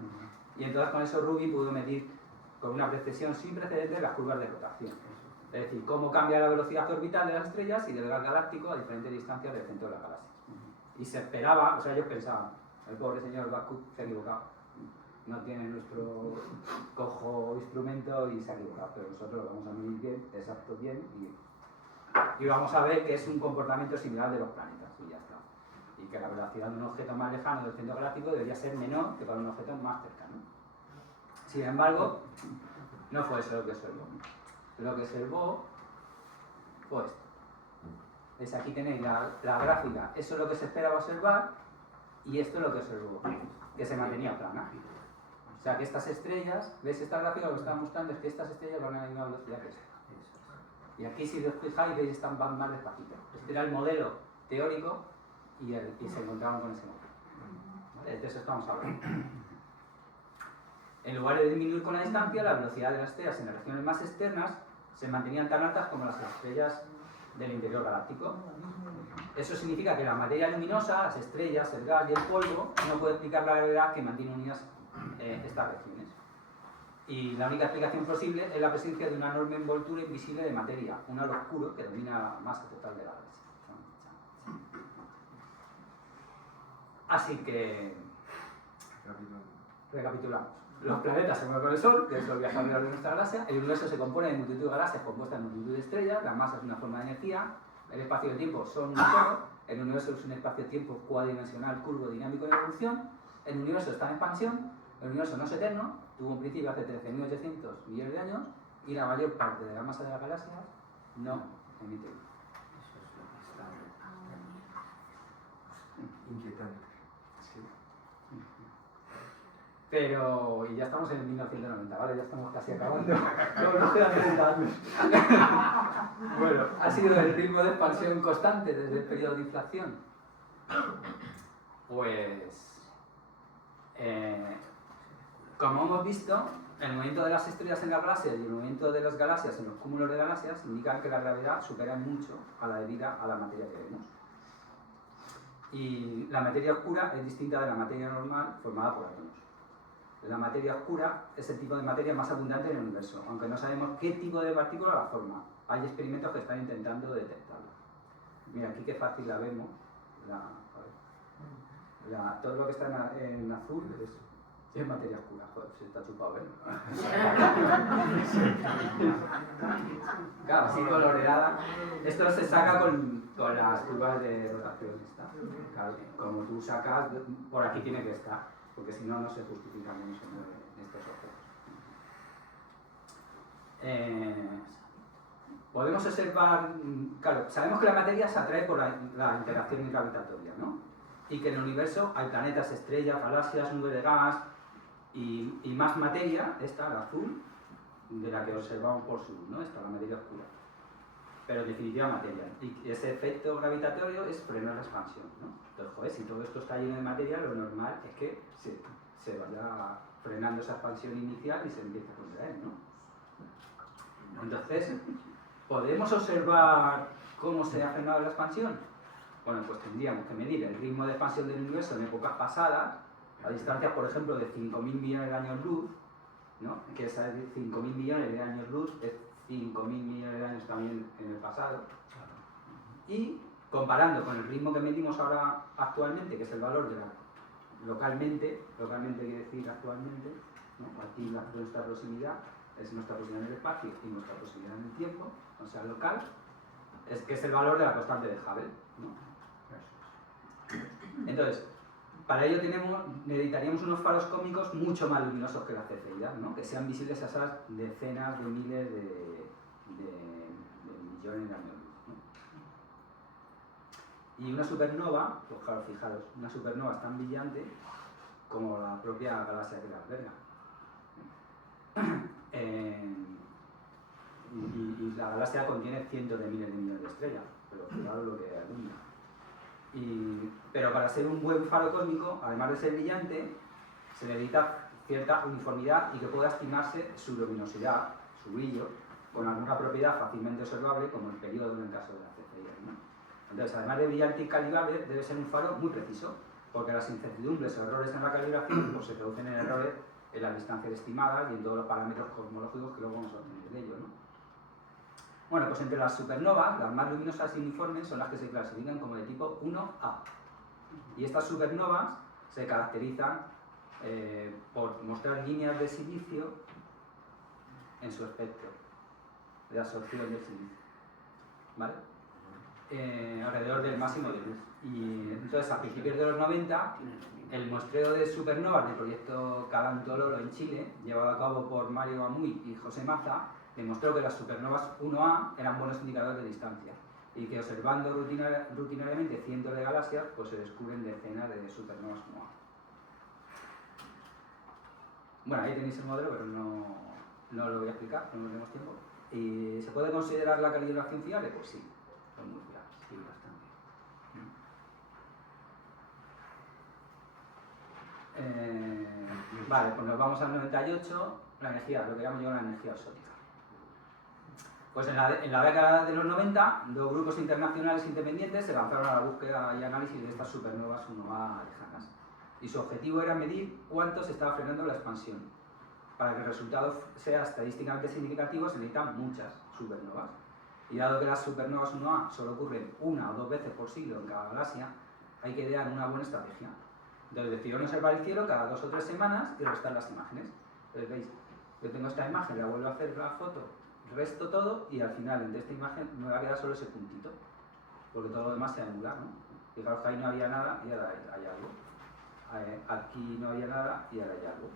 Y entonces con eso Rubin pudo medir con una precisión sin precedentes las curvas de rotación. Es decir, cómo cambia la velocidad orbital de las estrellas y del gas galáctico a diferentes distancias del centro de las galaxias. Y se esperaba, o sea, ellos pensaban, el pobre señor Babcock se ha equivocado. No tiene nuestro cojo instrumento y se ha equivocado, pero nosotros lo vamos a medir bien, exacto bien, y vamos a ver que es un comportamiento similar de los planetas, y ya está. Y que la velocidad de un objeto más lejano del centro galáctico debería ser menor que para un objeto más cercano. Sin embargo, no fue eso lo que observó. Lo que observó fue esto. ¿Veis? Aquí tenéis la gráfica, eso es lo que se esperaba observar, y esto es lo que observó, que se mantenía plana. O sea que estas estrellas, ¿veis? Esta gráfica lo que está mostrando es que estas estrellas van a la misma velocidad que esta. Y aquí, si os fijáis, veis, están más despacito. Este era el modelo teórico y se encontraban con ese modelo. ¿Vale? De eso estamos hablando. En lugar de disminuir con la distancia, la velocidad de las estrellas en las regiones más externas se mantenían tan altas como las estrellas del interior galáctico. Eso significa que la materia luminosa, las estrellas, el gas y el polvo no puede explicar la gravedad que mantiene unidas estas regiones. Y la única explicación posible es la presencia de una enorme envoltura invisible de materia, un halo oscuro que domina la masa total de la galaxia. Así que recapitulamos. Los planetas se mueven con el Sol, que es lo viaja alrededor de nuestra galaxia. El universo se compone de multitud de galaxias compuestas de multitud de estrellas. La masa es una forma de energía. El espacio y el tiempo son un todo. El universo es un espacio-tiempo cuadridimensional, curvo, dinámico en evolución. El universo está en expansión. El universo no es eterno. Tuvo un principio hace 13.800 millones de años. Y la mayor parte de la masa de la galaxia no emite luz. Inquietante. Pero, y ya estamos en 1990, ¿vale? Ya estamos casi acabando. No, nos quedan 30 años. Bueno, ha sido el ritmo de expansión constante desde el periodo de inflación. Pues, como hemos visto, el movimiento de las estrellas en las galaxias y el movimiento de las galaxias en los cúmulos de galaxias indican que la gravedad supera mucho a la debida a la materia que vemos. Y la materia oscura es distinta de la materia normal formada por átomos. La materia oscura es el tipo de materia más abundante en el universo, aunque no sabemos qué tipo de partícula la forma. Hay experimentos que están intentando detectarla. Mira, aquí qué fácil la vemos. Todo lo que está en azul Es materia oscura, joder, se está chupado, ¿eh? Claro, así coloreada. Esto se saca con las curvas de rotación. Esta. Claro, como tú sacas, por aquí tiene que estar, porque si no, no se justifica cómo se mueven estos objetos. Podemos observar, claro, sabemos que la materia se atrae por la interacción gravitatoria, ¿no? Y que en el universo hay planetas, estrellas, galaxias, nubes de gas y más materia, esta, la azul, de la que observamos por sur, ¿no? Esta, la materia oscura. Pero en definitiva materia. Y ese efecto gravitatorio es frenar la expansión, ¿no? Entonces, joder, si todo esto está lleno de materia, lo normal es que se vaya frenando esa expansión inicial y se empiece a contraer, ¿no? Entonces, ¿podemos observar cómo se ha frenado la expansión? Bueno, pues tendríamos que medir el ritmo de expansión del universo en épocas pasadas, a distancias, por ejemplo, de 5.000 millones de años luz, ¿no? Que esas 5.000 millones de años luz es 5.000 millones de años también en el pasado. Y comparando con el ritmo que medimos ahora actualmente, que es el valor de la localmente quiere decir actualmente, ¿no? Aquí nuestra proximidad es nuestra proximidad en el espacio y nuestra proximidad en el tiempo, o sea, local, es que es el valor de la constante de Hubble, ¿no? Entonces, para ello necesitaríamos unos faros cósmicos mucho más luminosos que la cefeida, ¿no? Que sean visibles a esas decenas de miles de millones de años luz, ¿no? Y una supernova, pues claro, fijaros, una supernova es tan brillante como la propia galaxia que la alberga. Y la galaxia contiene cientos de miles de millones de estrellas, pero fijaros lo que alumbra. Pero para ser un buen faro cósmico, además de ser brillante, se necesita cierta uniformidad y que pueda estimarse su luminosidad, su brillo, con alguna propiedad fácilmente observable, como el periodo en el caso de la cefeida, ¿no? Entonces, además de brillante y calibrable, debe ser un faro muy preciso, porque las incertidumbres o errores en la calibración pues, se traducen en errores en las distancias estimadas y en todos los parámetros cosmológicos que luego vamos a obtener de ello, ¿no? Bueno, pues entre las supernovas, las más luminosas y uniformes son las que se clasifican como de tipo 1A. Y estas supernovas se caracterizan por mostrar líneas de silicio en su espectro de absorción del silicio, ¿vale? Alrededor del máximo de luz. Y entonces, a principios de los 90, el muestreo de supernovas del proyecto Calantololo en Chile, llevado a cabo por Mario Amuy y José Maza, demostró que las supernovas 1A eran buenos indicadores de distancia y que observando rutinariamente cientos de galaxias, pues se descubren decenas de supernovas 1A. Bueno, ahí tenéis el modelo, pero no lo voy a explicar, no tenemos tiempo. ¿Y se puede considerar la calibración fiable? Pues sí, son muy fiables, sí, bastante. Vale, pues nos vamos al 98, la energía, lo que llamo yo la energía exótica. Pues en la década de los 90, dos grupos internacionales independientes se lanzaron a la búsqueda y análisis de estas supernovas 1A lejanas. Y su objetivo era medir cuánto se estaba frenando la expansión. Para que el resultado sea estadísticamente significativo se necesitan muchas supernovas. Y dado que las supernovas 1A solo ocurren una o dos veces por siglo en cada galaxia, hay que idear una buena estrategia. Entonces decidieron observar el cielo cada 2 o 3 semanas y restar las imágenes. Entonces veis, yo tengo esta imagen, la vuelvo a hacer la foto, resto todo y al final de esta imagen me va a quedar solo ese puntito, porque todo lo demás se anula, ¿no? Fijaros que ahí no había nada y ahora hay algo. Aquí no había nada y ahora hay algo.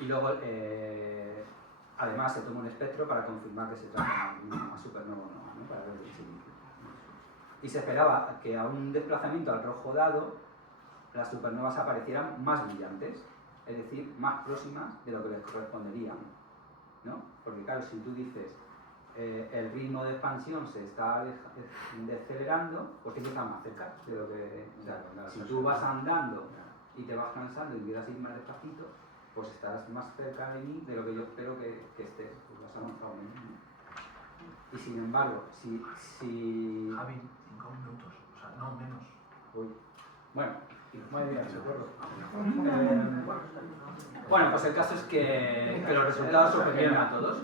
Y luego, además, se toma un espectro para confirmar que se trata de una supernova o no, ¿no? Para ver el silicio. Y se esperaba que a un desplazamiento al rojo dado las supernovas aparecieran más brillantes, es decir, más próximas de lo que les correspondería, ¿no? Porque claro, si tú dices el ritmo de expansión se está decelerando, pues tienes que estar más cerca de lo que... O sea, si tú vas andando y te vas cansando y quieras ir más despacito, pues estarás más cerca de mí de lo que yo espero que estés, pues vas avanzado menos, ¿no? Y sin embargo, si... Javi, 5 minutos, o sea, no menos. Uy. Bueno, Muy bien, de acuerdo. bueno, pues el caso es que los resultados sorprendieron a todos.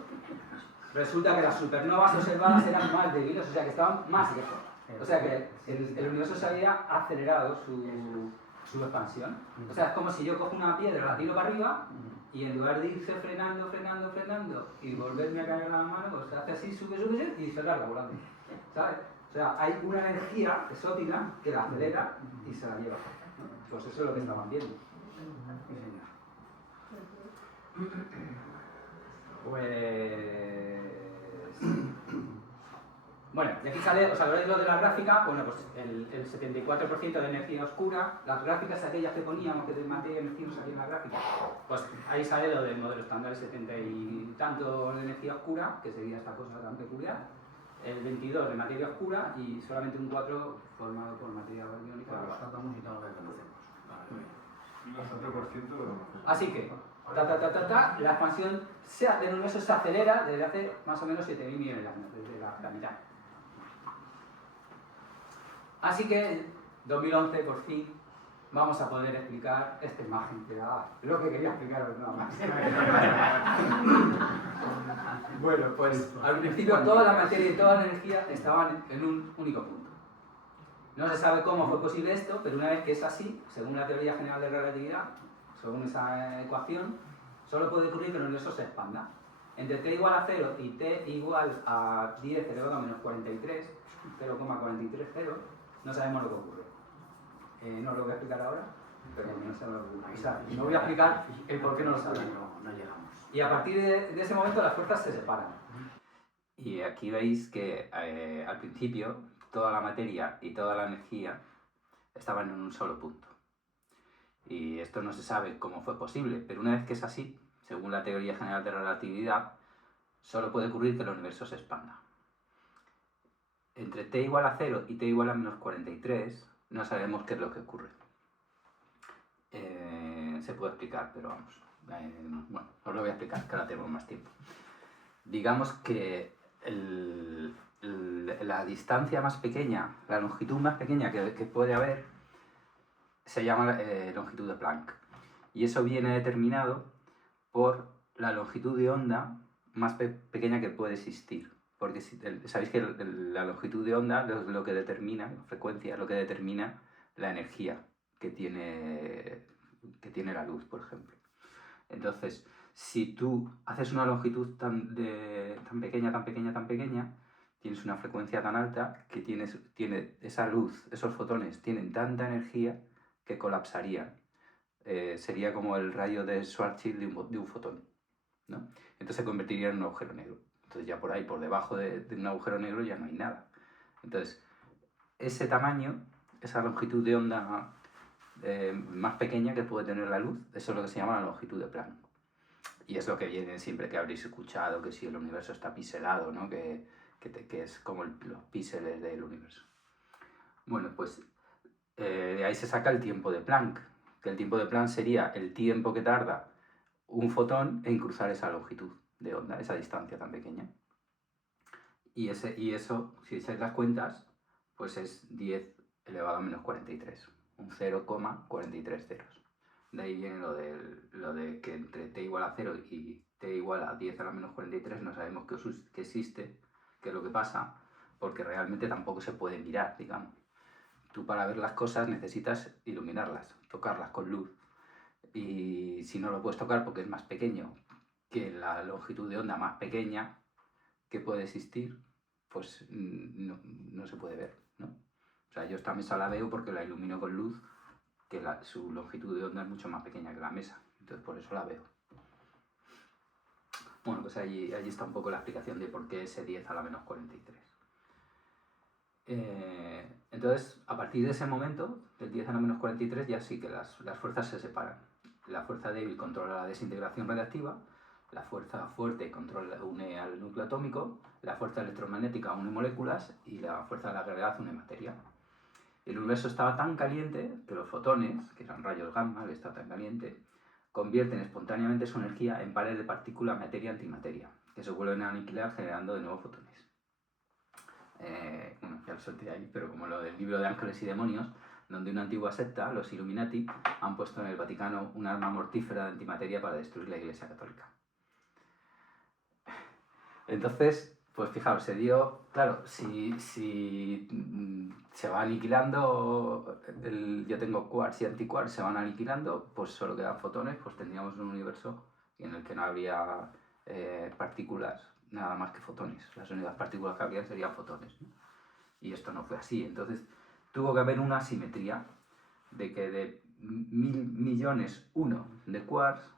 Resulta que las supernovas observadas eran más débiles, o sea que estaban más lejos. O sea que el universo se había acelerado su expansión. O sea, es como si yo cojo una piedra, la tiro para arriba y en lugar de irse frenando y volverme a caer a la mano, pues se hace así, sube y se larga volando. ¿Sabes? O sea, hay una energía exótica que la acelera y se la lleva. Pues eso es lo que estaban viendo. Pues... Bueno, y aquí sale, ¿os acordáis lo de la gráfica? Bueno, pues el 74% de energía oscura, las gráficas aquellas que poníamos que de materia y energía no salía en la gráfica, pues ahí sale lo del modelo estándar, el 70 y tanto de energía oscura, que sería esta cosa tan peculiar, el 22 de materia oscura y solamente un 4 formado por materia iónica. Para los átomos y todo lo que conocemos. Un 4% de lo mejor. Así que, la expansión del universo se acelera desde hace más o menos 7.000 millones de años, desde la mitad. Así que en 2011, por fin, vamos a poder explicar esta imagen, que era lo que quería explicaros nada más. Bueno, pues al principio toda la materia y toda la energía estaban en un único punto. No se sabe cómo fue posible esto, pero una vez que es así, según la teoría general de relatividad, según esa ecuación, solo puede ocurrir que el universo se expanda. Entre t igual a 0 y t igual a 10 elevado a menos 43, 0,430, no sabemos lo que ocurre. No lo voy a explicar ahora, pero no sabemos lo que ocurre. O sea, no voy a explicar el por qué no lo sabemos. No llegamos. Y a partir de ese momento las fuerzas se separan. Y aquí veis que al principio toda la materia y toda la energía estaban en un solo punto. Y esto no se sabe cómo fue posible, pero una vez que es así, según la teoría general de relatividad, solo puede ocurrir que el universo se expanda. Entre t igual a 0 y t igual a menos 43 no sabemos qué es lo que ocurre. Se puede explicar, pero vamos. Bueno, os lo voy a explicar, que ahora tenemos más tiempo. Digamos que la distancia más pequeña, la longitud más pequeña que puede haber, se llama longitud de Planck. Y eso viene determinado por la longitud de onda más pequeña que puede existir. Porque sabéis que la longitud de onda es lo que determina, la frecuencia es lo que determina la energía que tiene la luz, por ejemplo. Entonces, si tú haces una longitud tan pequeña, tienes una frecuencia tan alta que tiene esa luz, esos fotones tienen tanta energía que colapsarían. Sería como el rayo de Schwarzschild de un fotón, ¿no? Entonces se convertiría en un agujero negro. Entonces ya por ahí, por debajo de un agujero negro ya no hay nada. Entonces, ese tamaño, esa longitud de onda más pequeña que puede tener la luz, eso es lo que se llama la longitud de Planck. Y es lo que viene siempre que habréis escuchado, que si el universo está piselado, ¿no? que es como los píxeles del universo. Bueno, pues de ahí se saca el tiempo de Planck, que el tiempo de Planck sería el tiempo que tarda un fotón en cruzar esa longitud de onda, esa distancia tan pequeña. Y eso, si echáis las cuentas, pues es 10 elevado a menos 43, un 0,43 ceros. De ahí viene lo de que entre t igual a 0 y t igual a 10 a la menos 43 no sabemos que existe, qué es lo que pasa, porque realmente tampoco se puede mirar, digamos. Tú para ver las cosas necesitas iluminarlas, tocarlas con luz. Y si no lo puedes tocar porque es más pequeño que la longitud de onda más pequeña que puede existir, pues no se puede ver, ¿no? O sea, yo esta mesa la veo porque la ilumino con luz, que su longitud de onda es mucho más pequeña que la mesa, entonces por eso la veo. Bueno, pues allí está un poco la explicación de por qué ese 10 a la menos 43. Entonces, a partir de ese momento, del 10 a la menos 43, ya sí que las fuerzas se separan. La fuerza débil controla la desintegración radiactiva, la fuerza fuerte une al núcleo atómico, la fuerza electromagnética une moléculas y la fuerza de la gravedad une materia. El universo estaba tan caliente que los fotones, que eran rayos gamma, al estar tan caliente, convierten espontáneamente su energía en pares de partículas materia-antimateria, que se vuelven a aniquilar generando de nuevo fotones. Bueno, ya lo solté ahí, pero como lo del libro de Ángeles y Demonios, donde una antigua secta, los Illuminati, han puesto en el Vaticano un arma mortífera de antimateria para destruir la Iglesia Católica. Entonces, Pues fijaos, se dio, claro, si se va aniquilando, yo tengo quarks y antiquarks, se van aniquilando, pues solo quedan fotones, pues tendríamos un universo en el que no habría partículas, nada más que fotones. Las únicas partículas que habría serían fotones, ¿no? Y esto no fue así. Entonces tuvo que haber una simetría de que de 1.000.000.000 de quarks,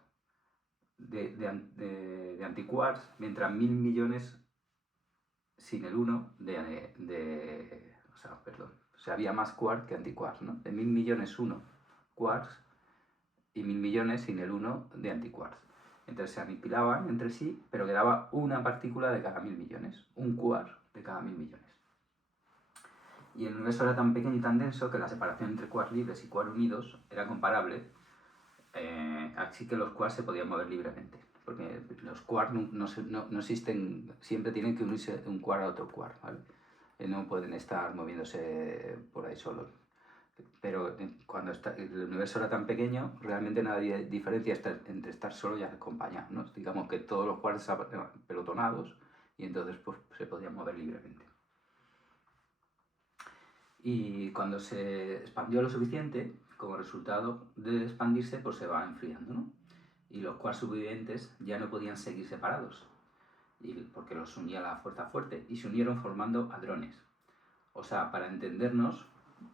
de antiquarks, mientras 1.000.000.000 sin el 1 o sea, había más quarks que antiquarks, ¿no? De 1.000.000.000 1 quarks y 1.000.000.000 sin el 1 de antiquarks. Entonces se aniquilaban entre sí, pero quedaba una partícula de cada 1.000.000.000, un quark de cada 1.000.000.000. Y el universo era tan pequeño y tan denso que la separación entre quarks libres y quarks unidos era comparable, así que los quarks se podían mover libremente. Porque los quarks no existen, siempre tienen que unirse un quark a otro quark, ¿vale? No pueden estar moviéndose por ahí solos. Pero cuando el universo era tan pequeño, realmente no había diferencia entre estar solo y acompañado, ¿no? Digamos que todos los quarks estaban pelotonados y entonces pues, se podían mover libremente. Y cuando se expandió lo suficiente, como resultado de expandirse, pues se va enfriando, ¿no? Y los quarks supervivientes ya no podían seguir separados, porque los unía la fuerza fuerte, y se unieron formando hadrones. O sea, para entendernos,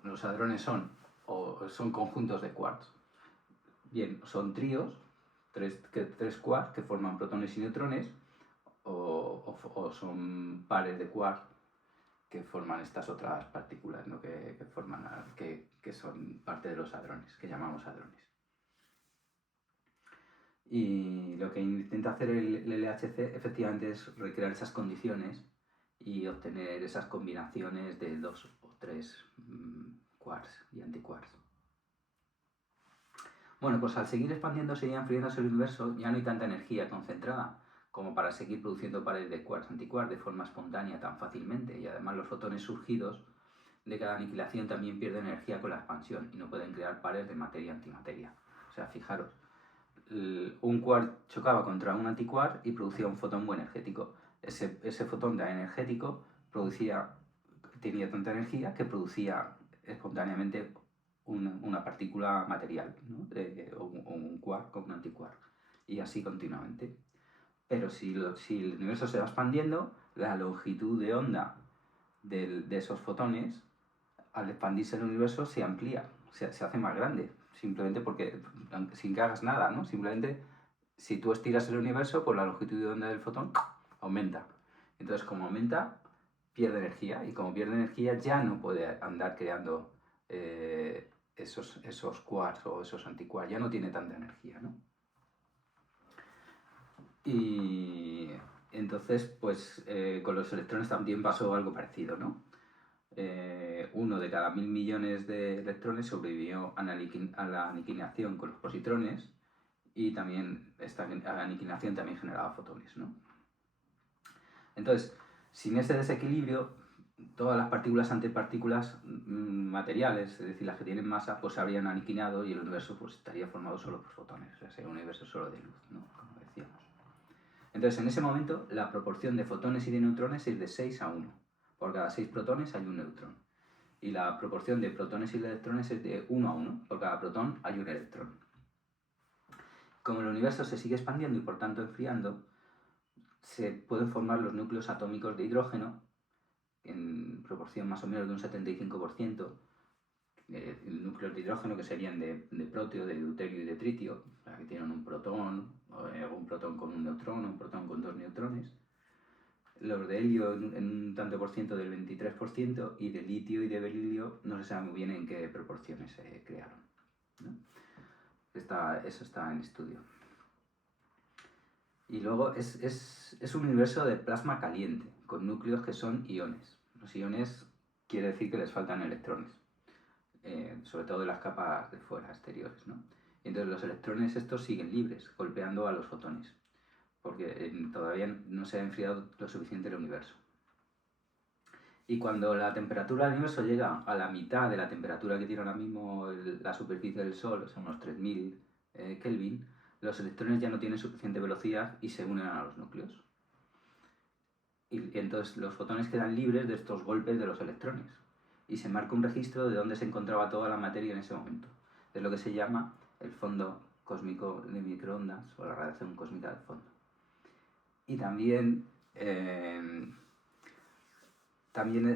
los hadrones son conjuntos de quarks. Bien, son tríos, tres quarks que forman protones y neutrones, o son pares de quarks que forman estas otras partículas, ¿no? que son parte de los hadrones, que llamamos hadrones. Y lo que intenta hacer el LHC efectivamente es recrear esas condiciones y obtener esas combinaciones de 2 o 3 quarks y antiquarks. Bueno, pues al seguir expandiéndose y enfriándose el universo, ya no hay tanta energía concentrada como para seguir produciendo pares de quarks antiquarks de forma espontánea tan fácilmente, y además los fotones surgidos de cada aniquilación también pierden energía con la expansión y no pueden crear pares de materia-antimateria. O sea, fijaros, un quark chocaba contra un antiquark y producía un fotón muy energético. Ese fotón tan energético tenía tanta energía que producía espontáneamente una partícula material, ¿no? Un quark con un antiquark, y así continuamente. Pero si el universo se va expandiendo, la longitud de onda de esos fotones, al expandirse el universo, se amplía, se hace más grande, simplemente porque, sin que hagas nada, ¿no? Simplemente, si tú estiras el universo, pues la longitud de onda del fotón aumenta. Entonces, como aumenta, pierde energía, y como pierde energía ya no puede andar creando esos quarks o esos antiquarks, ya no tiene tanta energía, ¿no? Y entonces, pues con los electrones también pasó algo parecido, ¿no? Uno de cada 1.000.000.000 de electrones sobrevivió a la aniquilación con los positrones, y también esta aniquilación también generaba fotones, ¿no? Entonces, sin ese desequilibrio, todas las partículas antipartículas materiales, es decir, las que tienen masa, pues se habrían aniquilado y el universo pues estaría formado solo por fotones, o sea, sería un universo solo de luz, ¿no? Como decíamos. Entonces, en ese momento, la proporción de fotones y de neutrones es de 6:1. Por cada 6 protones hay un neutrón. Y la proporción de protones y de electrones es de 1:1. Por cada protón hay un electrón. Como el universo se sigue expandiendo y por tanto enfriando, se pueden formar los núcleos atómicos de hidrógeno en proporción más o menos de un 75%. Núcleos de hidrógeno que serían de proteo, de deuterio y de tritio, o sea, que tienen un protón con un neutrón, un protón con 2 neutrones. Los de helio en un tanto por ciento del 23%, y de litio y de berilio no se sabe muy bien en qué proporciones se crearon, ¿no? Eso está en estudio. Y luego es un universo de plasma caliente, con núcleos que son iones. Los iones quiere decir que les faltan electrones, sobre todo en las capas de fuera, exteriores, ¿no? Y entonces los electrones estos siguen libres, golpeando a los fotones, porque todavía no se ha enfriado lo suficiente el universo. Y cuando la temperatura del universo llega a la mitad de la temperatura que tiene ahora mismo la superficie del Sol, o sea, unos 3000 Kelvin, los electrones ya no tienen suficiente velocidad y se unen a los núcleos. y entonces los fotones quedan libres de estos golpes de los electrones y se marca un registro de dónde se encontraba toda la materia en ese momento. Es lo que se llama el fondo cósmico de microondas o la radiación cósmica del fondo. Y también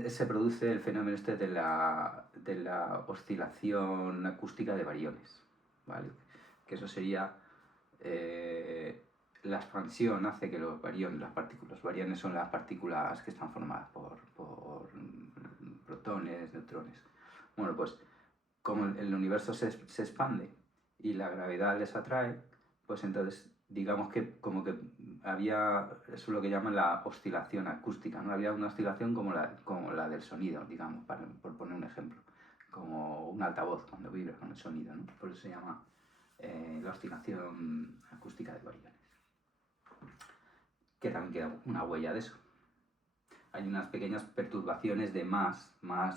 se produce el fenómeno este de la oscilación acústica de bariones, ¿vale? Que eso sería la expansión hace que los bariones son las partículas que están formadas por protones, neutrones. Bueno, pues como el universo se expande y la gravedad les atrae, pues entonces digamos que como que había, eso es lo que llaman la oscilación acústica, ¿no? Había una oscilación como la del sonido, digamos, por poner un ejemplo, como un altavoz cuando vibra con el sonido, ¿no? Por eso se llama la oscilación acústica de bariones. Que también queda una huella de eso. Hay unas pequeñas perturbaciones de más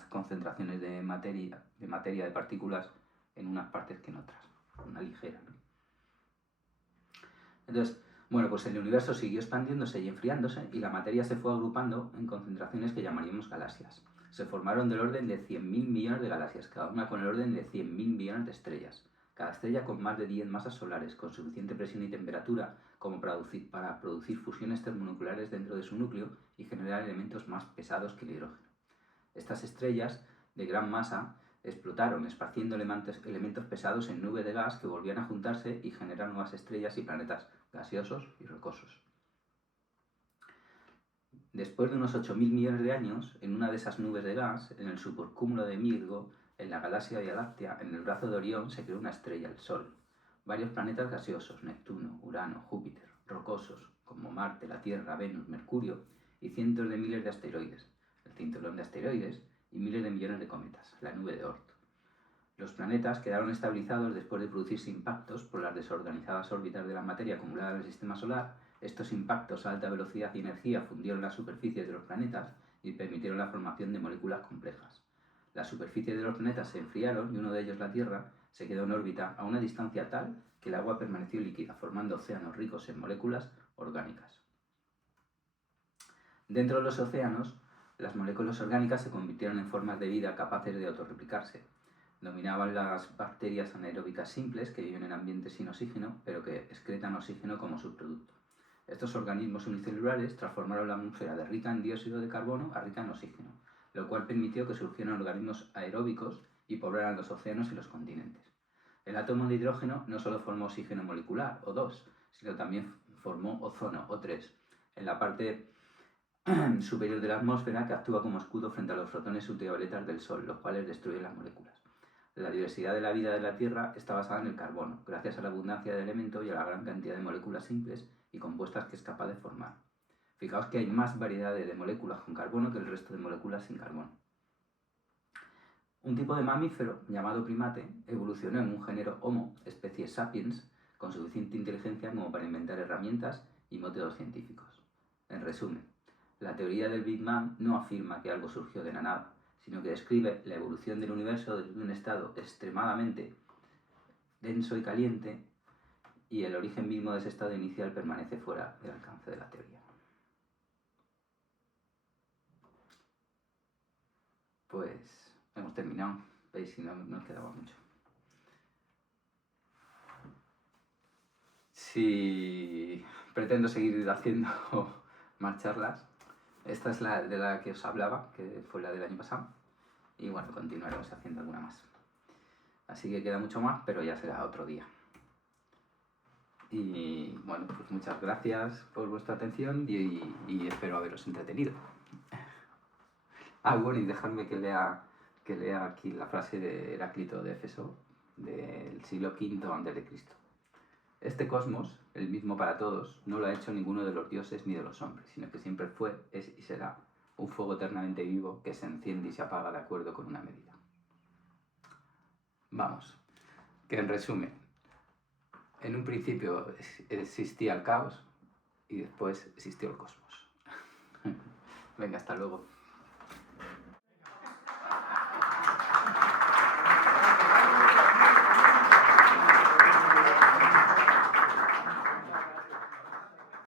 concentraciones de materia, de partículas en unas partes que en otras, una ligera, ¿no? Entonces, bueno, pues el universo siguió expandiéndose y enfriándose y la materia se fue agrupando en concentraciones que llamaríamos galaxias. Se formaron del orden de 100.000 millones de galaxias, cada una con el orden de 100.000 millones de estrellas. Cada estrella con más de 10 masas solares, con suficiente presión y temperatura como para producir fusiones termonucleares dentro de su núcleo y generar elementos más pesados que el hidrógeno. Estas estrellas de gran masa explotaron, esparciendo elementos pesados en nubes de gas que volvían a juntarse y generar nuevas estrellas y planetas gaseosos y rocosos. Después de unos 8.000 millones de años, en una de esas nubes de gas, en el supercúmulo de Virgo, en la galaxia Vía Láctea, en el brazo de Orión, se creó una estrella, el Sol. Varios planetas gaseosos, Neptuno, Urano, Júpiter, rocosos, como Marte, la Tierra, Venus, Mercurio, y cientos de miles de asteroides, el cinturón de asteroides, y miles de millones de cometas, la nube de Oort. Los planetas quedaron estabilizados después de producirse impactos por las desorganizadas órbitas de la materia acumulada en el sistema solar. Estos impactos a alta velocidad y energía fundieron las superficies de los planetas y permitieron la formación de moléculas complejas. Las superficies de los planetas se enfriaron y uno de ellos, la Tierra, se quedó en órbita a una distancia tal que el agua permaneció líquida, formando océanos ricos en moléculas orgánicas. Dentro de los océanos, las moléculas orgánicas se convirtieron en formas de vida capaces de autorreplicarse. Dominaban las bacterias anaeróbicas simples que viven en ambientes sin oxígeno, pero que excretan oxígeno como subproducto. Estos organismos unicelulares transformaron la atmósfera de rica en dióxido de carbono a rica en oxígeno, lo cual permitió que surgieran organismos aeróbicos y poblaran los océanos y los continentes. El átomo de hidrógeno no solo formó oxígeno molecular, O2, sino también formó ozono, O3, en la parte superior de la atmósfera que actúa como escudo frente a los fotones ultravioletas del Sol, los cuales destruyen las moléculas. La diversidad de la vida de la Tierra está basada en el carbono, gracias a la abundancia de elementos y a la gran cantidad de moléculas simples y compuestas que es capaz de formar. Fijaos que hay más variedades de moléculas con carbono que el resto de moléculas sin carbono. Un tipo de mamífero, llamado primate, evolucionó en un género Homo, especie sapiens, con suficiente inteligencia como para inventar herramientas y métodos científicos. En resumen, la teoría del Big Bang no afirma que algo surgió de la nada, sino que describe la evolución del universo desde un estado extremadamente denso y caliente, y el origen mismo de ese estado inicial permanece fuera del alcance de la teoría. Pues hemos terminado, veis, si no nos quedaba mucho. Si pretendo seguir haciendo más charlas, esta es la de la que os hablaba, que fue la del año pasado, y bueno, continuaremos haciendo alguna más. Así que queda mucho más, pero ya será otro día. Y bueno, pues muchas gracias por vuestra atención y espero haberos entretenido. Bueno, y dejadme que lea aquí la frase de Heráclito de Éfeso del siglo V a.C. Este cosmos, el mismo para todos, no lo ha hecho ninguno de los dioses ni de los hombres, sino que siempre fue, es y será un fuego eternamente vivo que se enciende y se apaga de acuerdo con una medida. Vamos, que en resumen, en un principio existía el caos y después existió el cosmos. Venga, hasta luego.